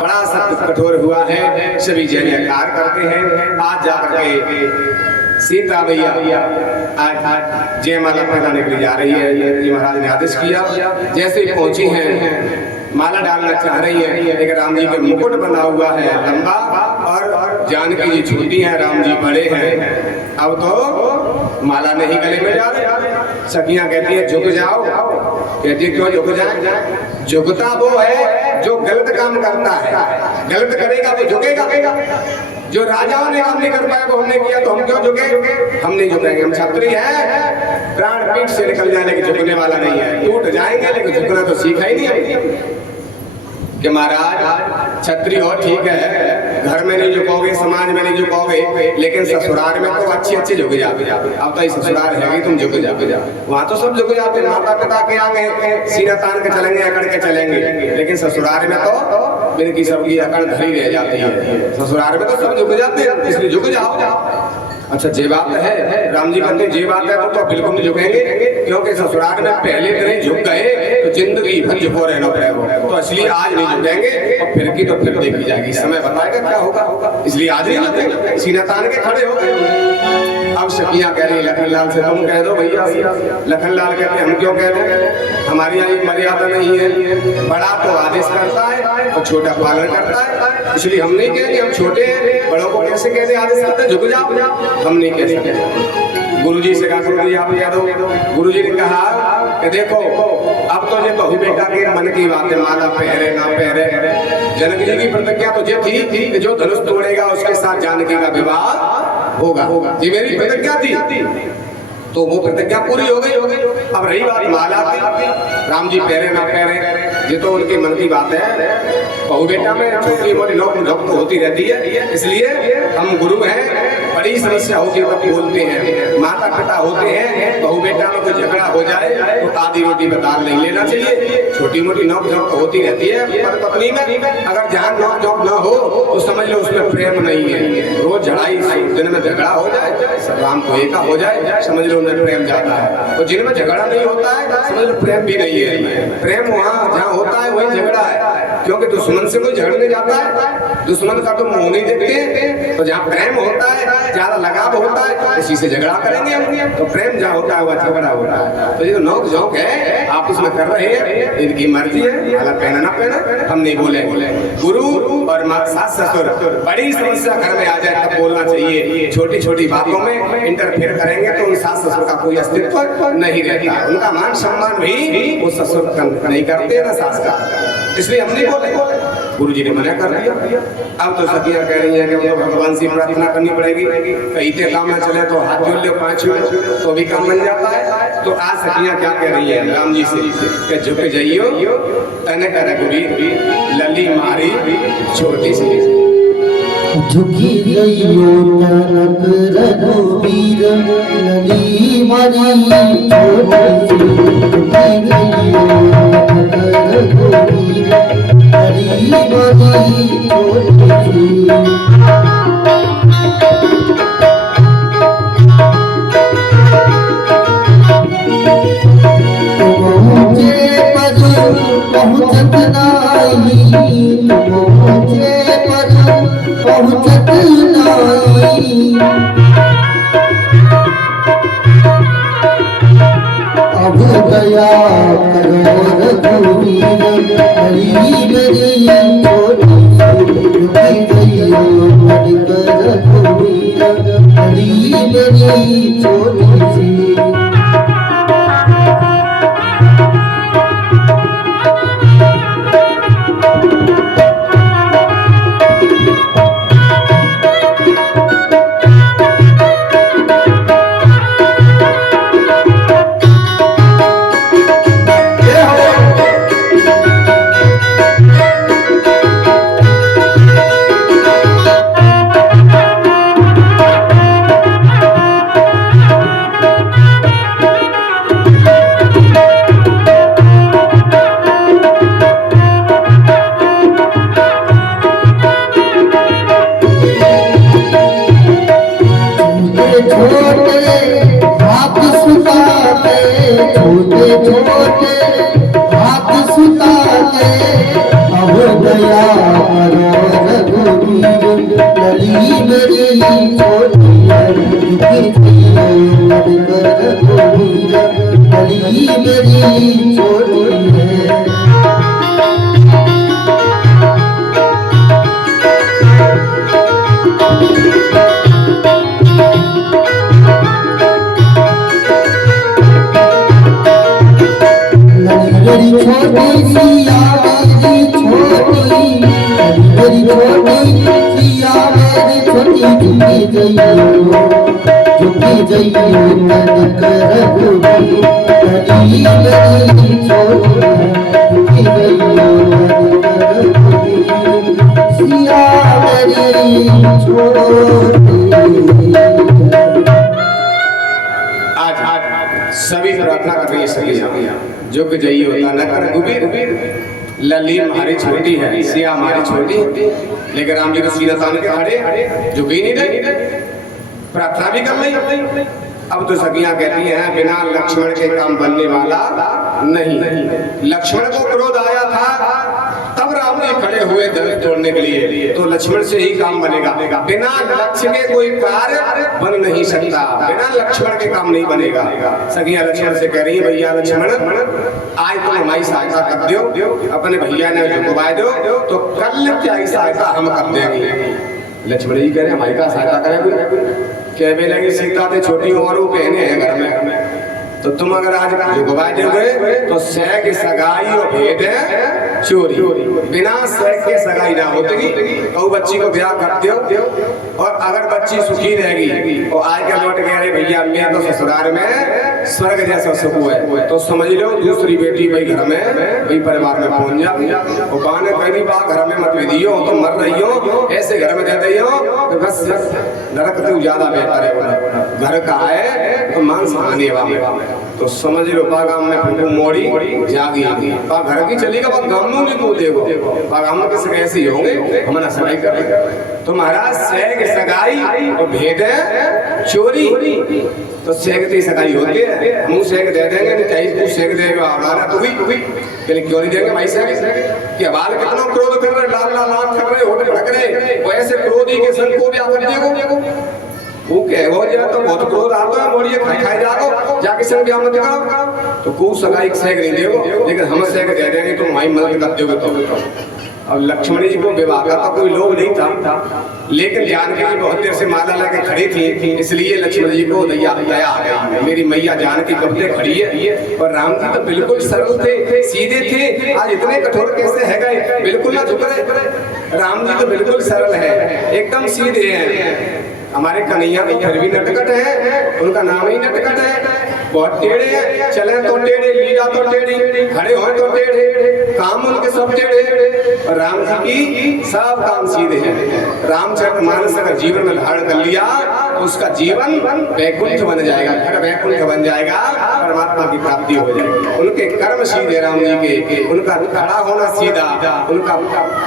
बड़ा सत्य कठोर हुआ है, सभी जयकार करते हैं। आज जाकर के सीता मैया आज जयमाला पहनाने के लिए जा रही है। ये महाराज ने आदेश किया। जैसे ही पहुंची हैं, माला डालना चाह रही है, एक राम जी का मुकुट बना हुआ है लंबा और जानकी जी छोटी हैं, राम जी बड़े हैं। अब तो माला नहीं गले में जा रहे। सखियां कहती है झुक जाओ, कहती है क्यों झुक जाए? झुकता वो है जो गलत काम करता है, गलत करेगा वो झुकेगा। जो राजाओं ने काम नहीं कर पाया वो हमने किया, तो हम क्यों झुके? हम नहीं झुकेंगे। हम क्षत्रिय हैं, प्राण पीठ से निकल जाने के झुकने वाला नहीं है। टूट जाएंगे लेकिन झुकना तो सीखा ही नहीं है कि महाराज क्षत्रिय हो ठीक है, घर में नहीं झुकोगे, समाज में नहीं झुकोगे, लेकिन ससुराल में तो अच्छी झुक जाओगे। अब तो ससुराल है तुम झुक जाओगे, वहाँ तो सब झुक जाते हैं। माता पिता के आगे सीना तान के चलेंगे, अकड़ के चलेंगे, लेकिन ससुराल में तो बिन की सबकी अकड़ धरी रह जाती है। ससुराल में तो सब झुक जाते हैं, इसलिए झुक जाओ। अच्छा जे बात है, राम जी कहते जे बात है तो बिल्कुल नहीं झुकेंगे, क्योंकि ससुराल में पहले दिन ही झुक गए तो जिंदगी भर झुको रहना पड़ेगा। तो इसलिए आज नहीं झुकेंगे और फिर की तो फिर देखी जाएगी, समय बताएगा क्या होगा। इसलिए आज नहीं झुकेंगे, सीना तान के खड़े हो गए। अब सखियां कह रही लखनलाल से तुम कह दो भैया। लखनलाल कहते हम क्यों कह दें, हमारी यहाँ मर्यादा नहीं है। बड़ा तो आदेश करता है और छोटा पालन करता है, इसलिए हम नहीं कहेंगे। हम छोटे हैं, बड़ों को कैसे कहते आदेश करते झुक जाओ, हम नहीं कह सकते। गुरुजी से कहा गुरुजी आप कह दो। गुरुजी ने कहा कि देखो अब तो ये बहू बेटा के मन की बात है, माला पहरे ना पहरे। जनक जी की प्रतिज्ञा तो ये थी कि जो धनुष तोड़ेगा उसके साथ जानकी का विवाह होगा। ये मेरी प्रतिज्ञा थी, तो वो प्रतिज्ञा पूरी हो गई। अब रही बात माला की, राम जी पहरे ना पहरे, ये तो उनके मन की बात है। बहू बेटा में छोटी मोटी नोक झोंक तो होती रहती है, इसलिए हम गुरु हैं, बड़ी समस्या होती है तब बोलते हैं। माता पिता होते हैं, बहू बेटा में कोई झगड़ा हो जाए तो आधी रोटी में दाल नहीं लेना चाहिए। छोटी मोटी नोक झोंक तो होती रहती है पति पत्नी में, अगर जहाँ नोक झोंक न हो तो समझ लो उसमें प्रेम नहीं है। रोज झड़ाई दिन में झगड़ा हो जाए, राम को एका हो जाए, समझ लो उनमें प्रेम जाता है। और जिनमें झगड़ा नहीं होता है समझ लो प्रेम भी नहीं है। प्रेम वहाँ जहाँ होता है वही झगड़ा है, क्योंकि दुश्मन से कोई झगड़ने जाता है, दुश्मन का तो मुंह नहीं देखते। तो जहाँ प्रेम होता है, ज्यादा लगाव होता है, इसी से झगड़ा करेंगे हम। तो प्रेम जहाँ होता है वह झगड़ा होता है। तो ये नोक झोंक है आपस में कर रहे हैं, इनकी मर्जी है, माला पहना ना पहना हम नहीं बोले। गुरु और सास ससुर बड़ी समस्या घर में आ जाए तब बोलना चाहिए। छोटी छोटी बातों में इंटरफेयर करेंगे तो उन सास ससुर का कोई अस्तित्व नहीं रहता, उनका मान सम्मान भी वो ससुर नहीं करते ना सास का, इसलिए हम नहीं बोले। गुरु जी ने मना कर दिया। अब तो सखियां कह रही हैं कि भगवान से प्रार्थना करनी पड़ेगी, कहीं काम न चले तो हाथ जोड़ ले 5 मिनट तो भी काम बन जाता है। तो आज सखियां क्या कह रही है राम जी से कि झुक जाइयो तने कर रघुवीर, लली मारी छोटी सी। झुकी गइयो तनक रघुवीर, लली मारी छोटी सी। झुकी गइयो तनक रघुवीर, लली मारी छोटी सी। पहुँचत नाही, पहुँचे पर पहुँचत नाही। अब दया करो रघुवीर, हरी मेरी छोटी सी। झुकी गइयो तनक रघुवीर, हरी मेरी छोटी सी। के अब दया करो रघुवीर लली मेरी छोटी रघुवीर लली मेरी छोटी है। मेरी छोटी सिया मेरी छोटी मेरी छोटी सिया मेरी छोटी झुकी जइयो मन कर रघुवीर लली मेरी छोटी झुकी जइयो मन कर रघुवीर सिया मेरी छोटी। आज सभी प्रार्थना कर रही है सभी जुग जई होता न कर रघुवीर लली हमारी छोटी है सिया हमारी छोटी लेकिन राम जी को सीधा तान के खड़े झुक ही नहीं रही प्रार्थना भी कर ली। अब तो सखियां कहती हैं बिना लक्ष्मण के काम बनने वाला नहीं। लक्ष्मण को क्रोध आया था तब राम जी खड़े हुए दल तोड़ने के लिए, तो लक्ष्मण से ही काम बनेगा। बिना लक्ष्य के कोई कार्य बन नहीं सकता, बिना लक्ष्मण के काम नहीं बनेगा। सखियां लक्ष्मण से कह रही है भैया लक्ष्मण आज तुम हमारी सहायता कर दो, अपने भैया ने झुकवा दो तो कल क्या सहायता हम कर देंगे। लक्ष्मण जी कह रहे हमारी का सहायता करेंगे कहने लगी सीता थे छोटी और वो कहने हैं घर में, तो तुम अगर आज झुकवा दोगे तो सह की सगाई और भेद है चोरी। बिना सह के सगाई ना होती तो बच्ची को ब्याह करते हो और अगर बच्ची सुखी रहेगी और आज के लौट गए अरे भैया मैं तो ससुराल में स्वर्ग जैसा सुख है, तो समझ लो दूसरी बेटी भाई घर में भाई परिवार में पहुंच जाती। और बहाने पहली बार घर में मत दियो तो मर रही हो, ऐसे घर में दे दी हो तो बस नरक तो ज्यादा बेहतर है। घर का है तो मांस खाने वाले तो समझ लो पागाम में फूफू मोड़ी जागी पा घर की चली गई गाँव में नहीं देखो पागाम में किसी ऐसे होंगे हमारा सगाई कर तो महाराज सह की सगाई और भेद है चोरी। तो सेक की सगाई होती है, मुंह सेक दे देंगे नहीं चाहिए तू सेक देगा हमारा तू भी क्यों नहीं देंगे भाई सेक कि बाल कितना क्रोध कर रहे लाल लाल आंख कर रहे होठ भड़क रहे वैसे क्रोधी के संग को भी आकर देखो वो कहो जाए तो बहुत क्रोध आता है मोड़िए खाए जाओ जाके संग भी हम दिखाओ तो को सगाई सेक नहीं देगो लेकिन हम सेक दे देंगे तो माई मदद कर दोगे तो। अब लक्ष्मण जी को विवाह का तो कोई लोभ नहीं था लेकिन जानकी जी बहुत देर से माला लेके खड़ी थी इसलिए लक्ष्मण जी को दया आ गई मेरी मैया जानकी कब से खड़ी है। और राम जी तो बिल्कुल सरल थे सीधे थे, आज इतने कठोर कैसे है गए बिल्कुल ना झुक रहे। राम जी तो बिल्कुल सरल है एकदम सीधे हैं। हमारे कन्हैया तो फिर भी नटखट है, उनका नाम ही नटखट है। बहुत टेढ़े हैं, चले तो टेढ़े लीला तो टेढ़ी खड़े हो तो टेढ़े काम उनके सब टेढ़े। और राम जी की सब काम सीधे हैं। रामचरितमानस अगर जीवन में धारण कर लिया तो उसका जीवन वैकुंठ बन जाएगा, घर वैकुंठ बन जाएगा, परमात्मा की प्राप्ति हो जाएगी। उनके कर्म सीधे राम जी के, उनका खड़ा होना सीधा, उनका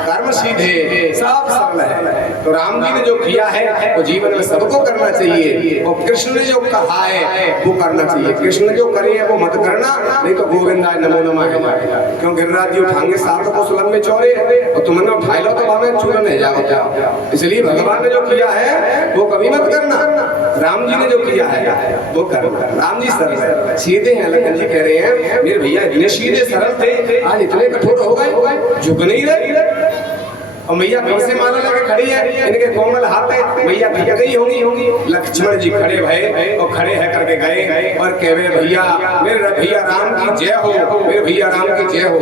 कर्म सीधे, सब सरल है। तो राम जी ने जो किया है वो जीवन में सबको करना चाहिए और कृष्ण ने जो कहा है वो करना चाहिए। कृष्ण ने जो करे है वो मत करना नहीं तो गोविंदाय नमो नमः है। क्यों गिरिराज जी उठाएंगे 7 कोस लंबे चौड़े और तुमने उठाए लो तो हमें छूने नहीं जाओ। इसलिए भगवान ने जो किया है वो कभी मत करना, राम जी ने जो किया है वो करना। राम जी सरल है सीधे हैं। लखन जी कह रहे हैं मेरे भैया इतने सीधे सरल थे आज इतने कठोर हो गए, झुक नहीं रहे। और मैया कब से माला लगे खड़ी है, इनके कोमल हाथ है, मैया थक गई होंगी। लक्ष्मण जी खड़े भये और खड़े है करके गए और कह रहे भैया मेरे भैया राम की जय हो, मेरे भैया राम की जय हो।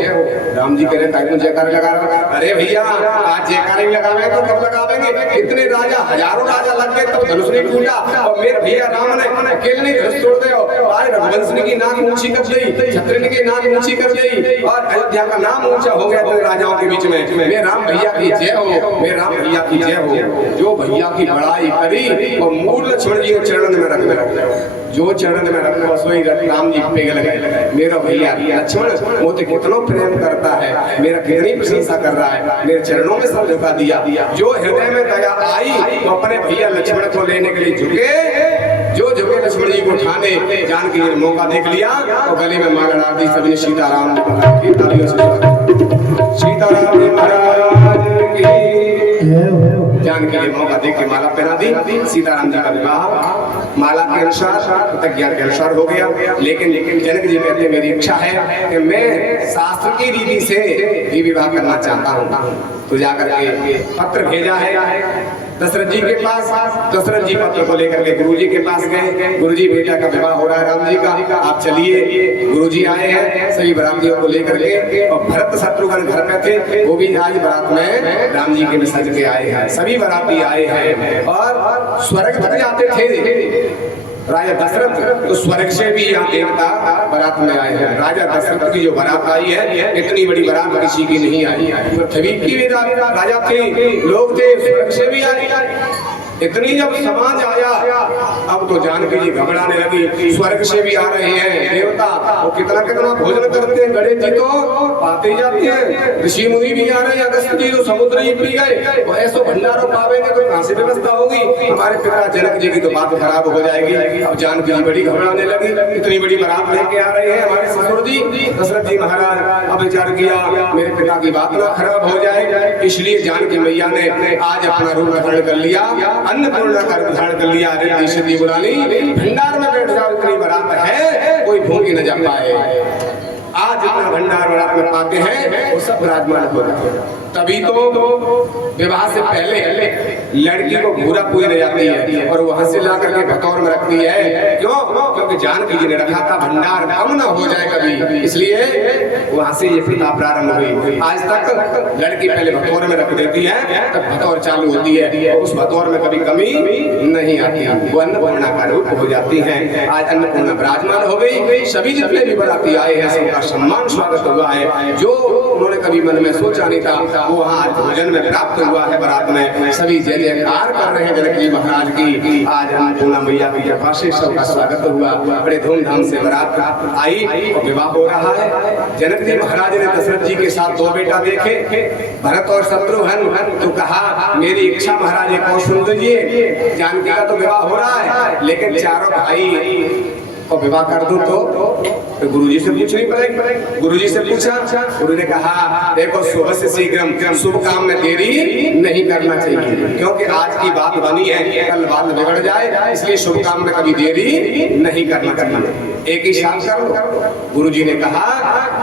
राम जी कह रहे ताकि जयकार लगा रहे। अरे भैया आज जयकार ही लगावे तो कब लगावेंगे, इतने राजा हजारों राजा लग गए तब धनुष नहीं टूटा और मेरे भैया राम ने अकेले नहीं धनुष तोड़ दे। आज रघुवंश की नाक ऊंची कर दी, छत्रिन की नाक ऊंची कर दी और अयोध्या का नाम ऊंचा हो गया तो राजाओं के बीच में। मेरे राम भैया की जय हो, मेरे राम भैया की जय हो। जो भैया की बड़ाई करी और मूल लक्ष्मण जी को चरण में रख जो चरण में रखो सोई राम जी पे गए। मेरा भैया लक्ष्मण मोते कितना प्रेम करता है, मेरा कितनी प्रशंसा कर रहा है, मेरे चरणों में सब झुका दिया। जो हृदय में दया आई तो अपने भैया लक्ष्मण को लेने के लिए झुके, जो झुके लक्ष्मण जी को उठाने जानकी जी ने मौका देख लिया और गले में मांग डाल दी। सभी ने सीताराम जानकी ये मौका दे के माला पहना दी। सीताराम जी का विवाह माला के अनुसार प्रतिज्ञा के अनुसार हो गया। लेकिन जनक जी कहते मेरी इच्छा है कि मैं शास्त्र की रीति से ही विवाह करना चाहता हूँ। तो जाकर के पत्र भेजा है दशरथ जी के पास। दशरथ जी पत्र को लेकर के गुरु जी के पास गए। गुरु जी बेटा का विवाह हो रहा है राम जी का, आप चलिए। गुरु जी आए हैं सभी बरातियों को लेकर के, और भरत शत्रुघ्न घर में थे, वो भी आज बारात में राम जी के में सज के आए हैं। सभी बराती आए हैं और स्वर्ग तक जाते थे। राजा दशरथ तो स्वर्ग से भी यहाँ देवता बारात में आए हैं। राजा दशरथ की जो बारात आई है, इतनी बड़ी बारात किसी की नहीं आई। पृथ्वी की भी राजा थे, लोग थे, स्वर्ग से भी आए। इतनी जब समाज आया, अब तो जानकी जी घबराने लगी। स्वर्ग से भी आ रहे हैं देवता, वो कितना कितना भोजन करते हैं। गणेश जी तो पाते ही जाते हैं, ऋषि मुनि भी आ रहे हैं। अगस्त जी तो समुद्र ही पी गए, वो ऐसो भंडारों पावेंगे तो कहाँ से व्यवस्था होगी। हमारे पिता जनक जी की तो बात खराब हो जाएगी। अब जानकी जी बड़ी घबराने लगी, इतनी बड़ी बारात लेके आ रहे हैं हमारे ससुर जी दशरथ जी महाराज। अब विचार किया मेरे पिता की बात ना खराब हो जाए, इसलिए जानकी मैया ने आज अपना रूप धारण कर लिया, अन्नपूर्णा का रूप धारण कर लिया। रिद्धि सिद्धि बुला ली, भंडार में बैठ जाओ, इतनी बारात है कोई भूखी न जा पाए। आज इतना भंडार बारात में पाते हैं, वो सब विराजमान हो जाते हैं। तभी तो विवाह से पहले लड़की को घूरा पूरी रह जाती है और वहां से ला करके बतौर में रखती है। क्यों? क्योंकि जानकी जी ने रखा था भंडार कम ना हो जाए कभी, इसलिए वहां से ये प्रथा प्रारंभ हुई। आज तक लड़की पहले बतौर में रख देती है, तब बतौर चालू होती है, और उस बतौर में कभी कमी नहीं आती, वो अन्नपूर्णा का रूप हो जाती है। आज अन्नपूर्णा विराजमान हो गई। सभी जितने भी बराती आए हैं सबका सम्मान स्वागत हुआ है। जो उन्होंने कभी मन में सोचा नहीं था वो आज भोजन में प्राप्त हुआ है। बारात में सभी जय जयकार कर रहे हैं जनक जी महाराज की। आज अन्नपूर्णा मैया की कृपा से सबका स्वागत हुआ। बड़े धूमधाम से बारात आई और विवाह हो रहा है। जनक जी महाराज ने दशरथ जी के साथ दो बेटा देखे, भरत और शत्रुघ्न। तो कहा मेरी इच्छा महाराज एक और सुन लीजिए, जानकी का तो विवाह हो रहा है, लेकिन चारों भाई और विवाह कर दूं तो गुरुजी से पूछनी पड़ेगी। गुरुजी से पूछा, गुरु ने कहा देखो शुभ से शीघ्र, शुभ काम में देरी नहीं करना चाहिए, क्योंकि आज की बात बनी है कल बात बिगड़ जाए, इसलिए शुभ काम में कभी देरी नहीं करना चाहिए, एक ही साथ करो। गुरुजी ने कहा।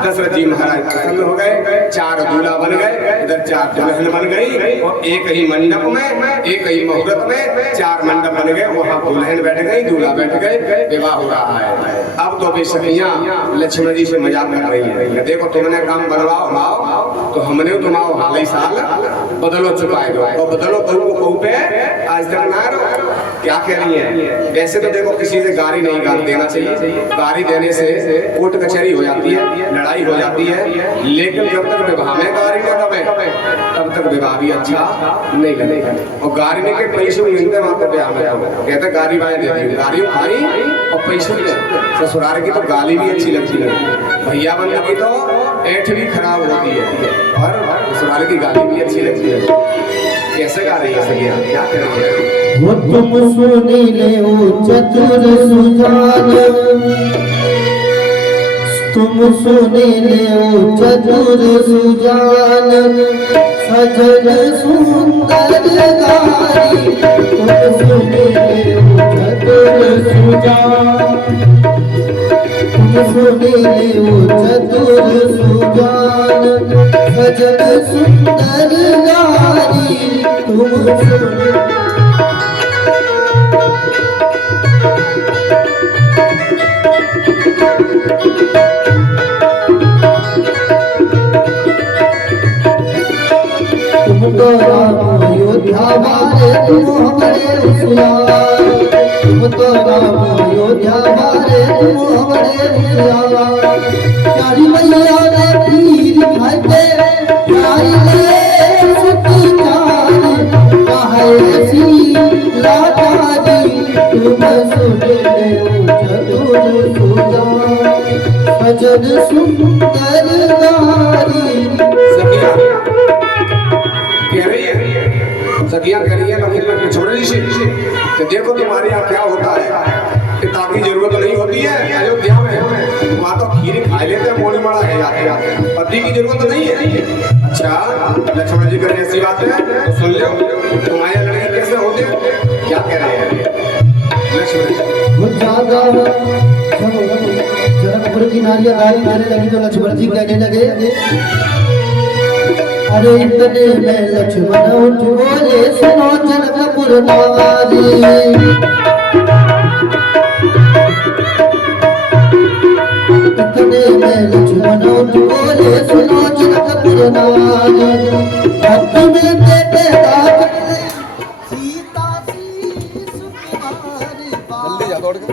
दशरथ जी महाराज प्रसन्न हो गए, चार दूल्हा बन गए, इधर चार दुल्हन बन गई, और एक ही मंडप में, एक ही मुहूर्त में चार मंडप बन गए। वहाँ दुल्हन बैठ गई, दूल्हा बैठ गए, विवाह हो रहा है। अब तो भी सखियां लक्ष्मण जी से मजाक कर रही है, देखो तुमने काम बनवाओ माओ, तो हमने तुम्हारा हाल ही साल बदलो चुकाए दो, और बदलो कहू पे आज तक ना रहो। क्या कह रही है? वैसे तो देखो किसी से गाली नहीं देना चाहिए, गाली देने से कोर्ट कचहरी हो जाती है, लड़ाई हो जाती है, लेकिन जब तक विवाह में गाली न दबे तब तक विवाह भी अच्छा नहीं लगेगा। और गाली ने के पैसे मिलते वहां पर ब्याह में कहते गाली बाएं दे दी, गाली खाई और पैसे ले। ससुराल की तो गाली भी अच्छी लगती है, भैया बनने की तो ऐठ भी खराब होती है, और ससुराल की गाली भी अच्छी लगती है। कैसे गा रही है सखियां, क्या कर रही है? वो तुम सुनी ले ओ चतुर सुजान, तुम सुनी ले ओ चतुर सुजान, सजन सुंदर गारी। तुम सुनी ले ओ चतुर सुजान, तुम सुनी ले ओ चतुर सुजान, सजन सुंदर गारी। तुम सुनी तो राम अयोध्या वाले तुम हमारे होशियार, तुम तो राम अयोध्या वाले तुम हमारे होशियार। प्यारी मैया ने पीर भाते प्यारी ले सुती जान, कहे ऐसी लाता जी। तुम सुने ले चतुर सुजान, सजन सुंदर गारी। सखियां कह रही है छोड़ी सी, तो देखो तुम्हारे यहाँ क्या होता है, किताब की जरूरत नहीं होती है। अयोध्या में वहाँ तो खीर खा लेते हैं मोड़ी माड़ा है जाते जाते, पति की जरूरत नहीं है। अच्छा लक्ष्मण जी करें ऐसी बात है तो सुन लो, तुम्हारे लड़के कैसे होते क्या कह रहे हैं लक्ष्मण जी। वो ज्यादा जनकपुर की नारियां गाली देने लगी तो लक्ष्मण जी कहने लगे, अरे इतने में लक्ष्मण उठ बोले, सुनो जनकपुर नारी। इतने में लक्ष्मण उठ बोले, सुनो जनकपुर नारी। भक्ति में देते दात सीता सी सुकुमारी, जल्दी जा दौड़ के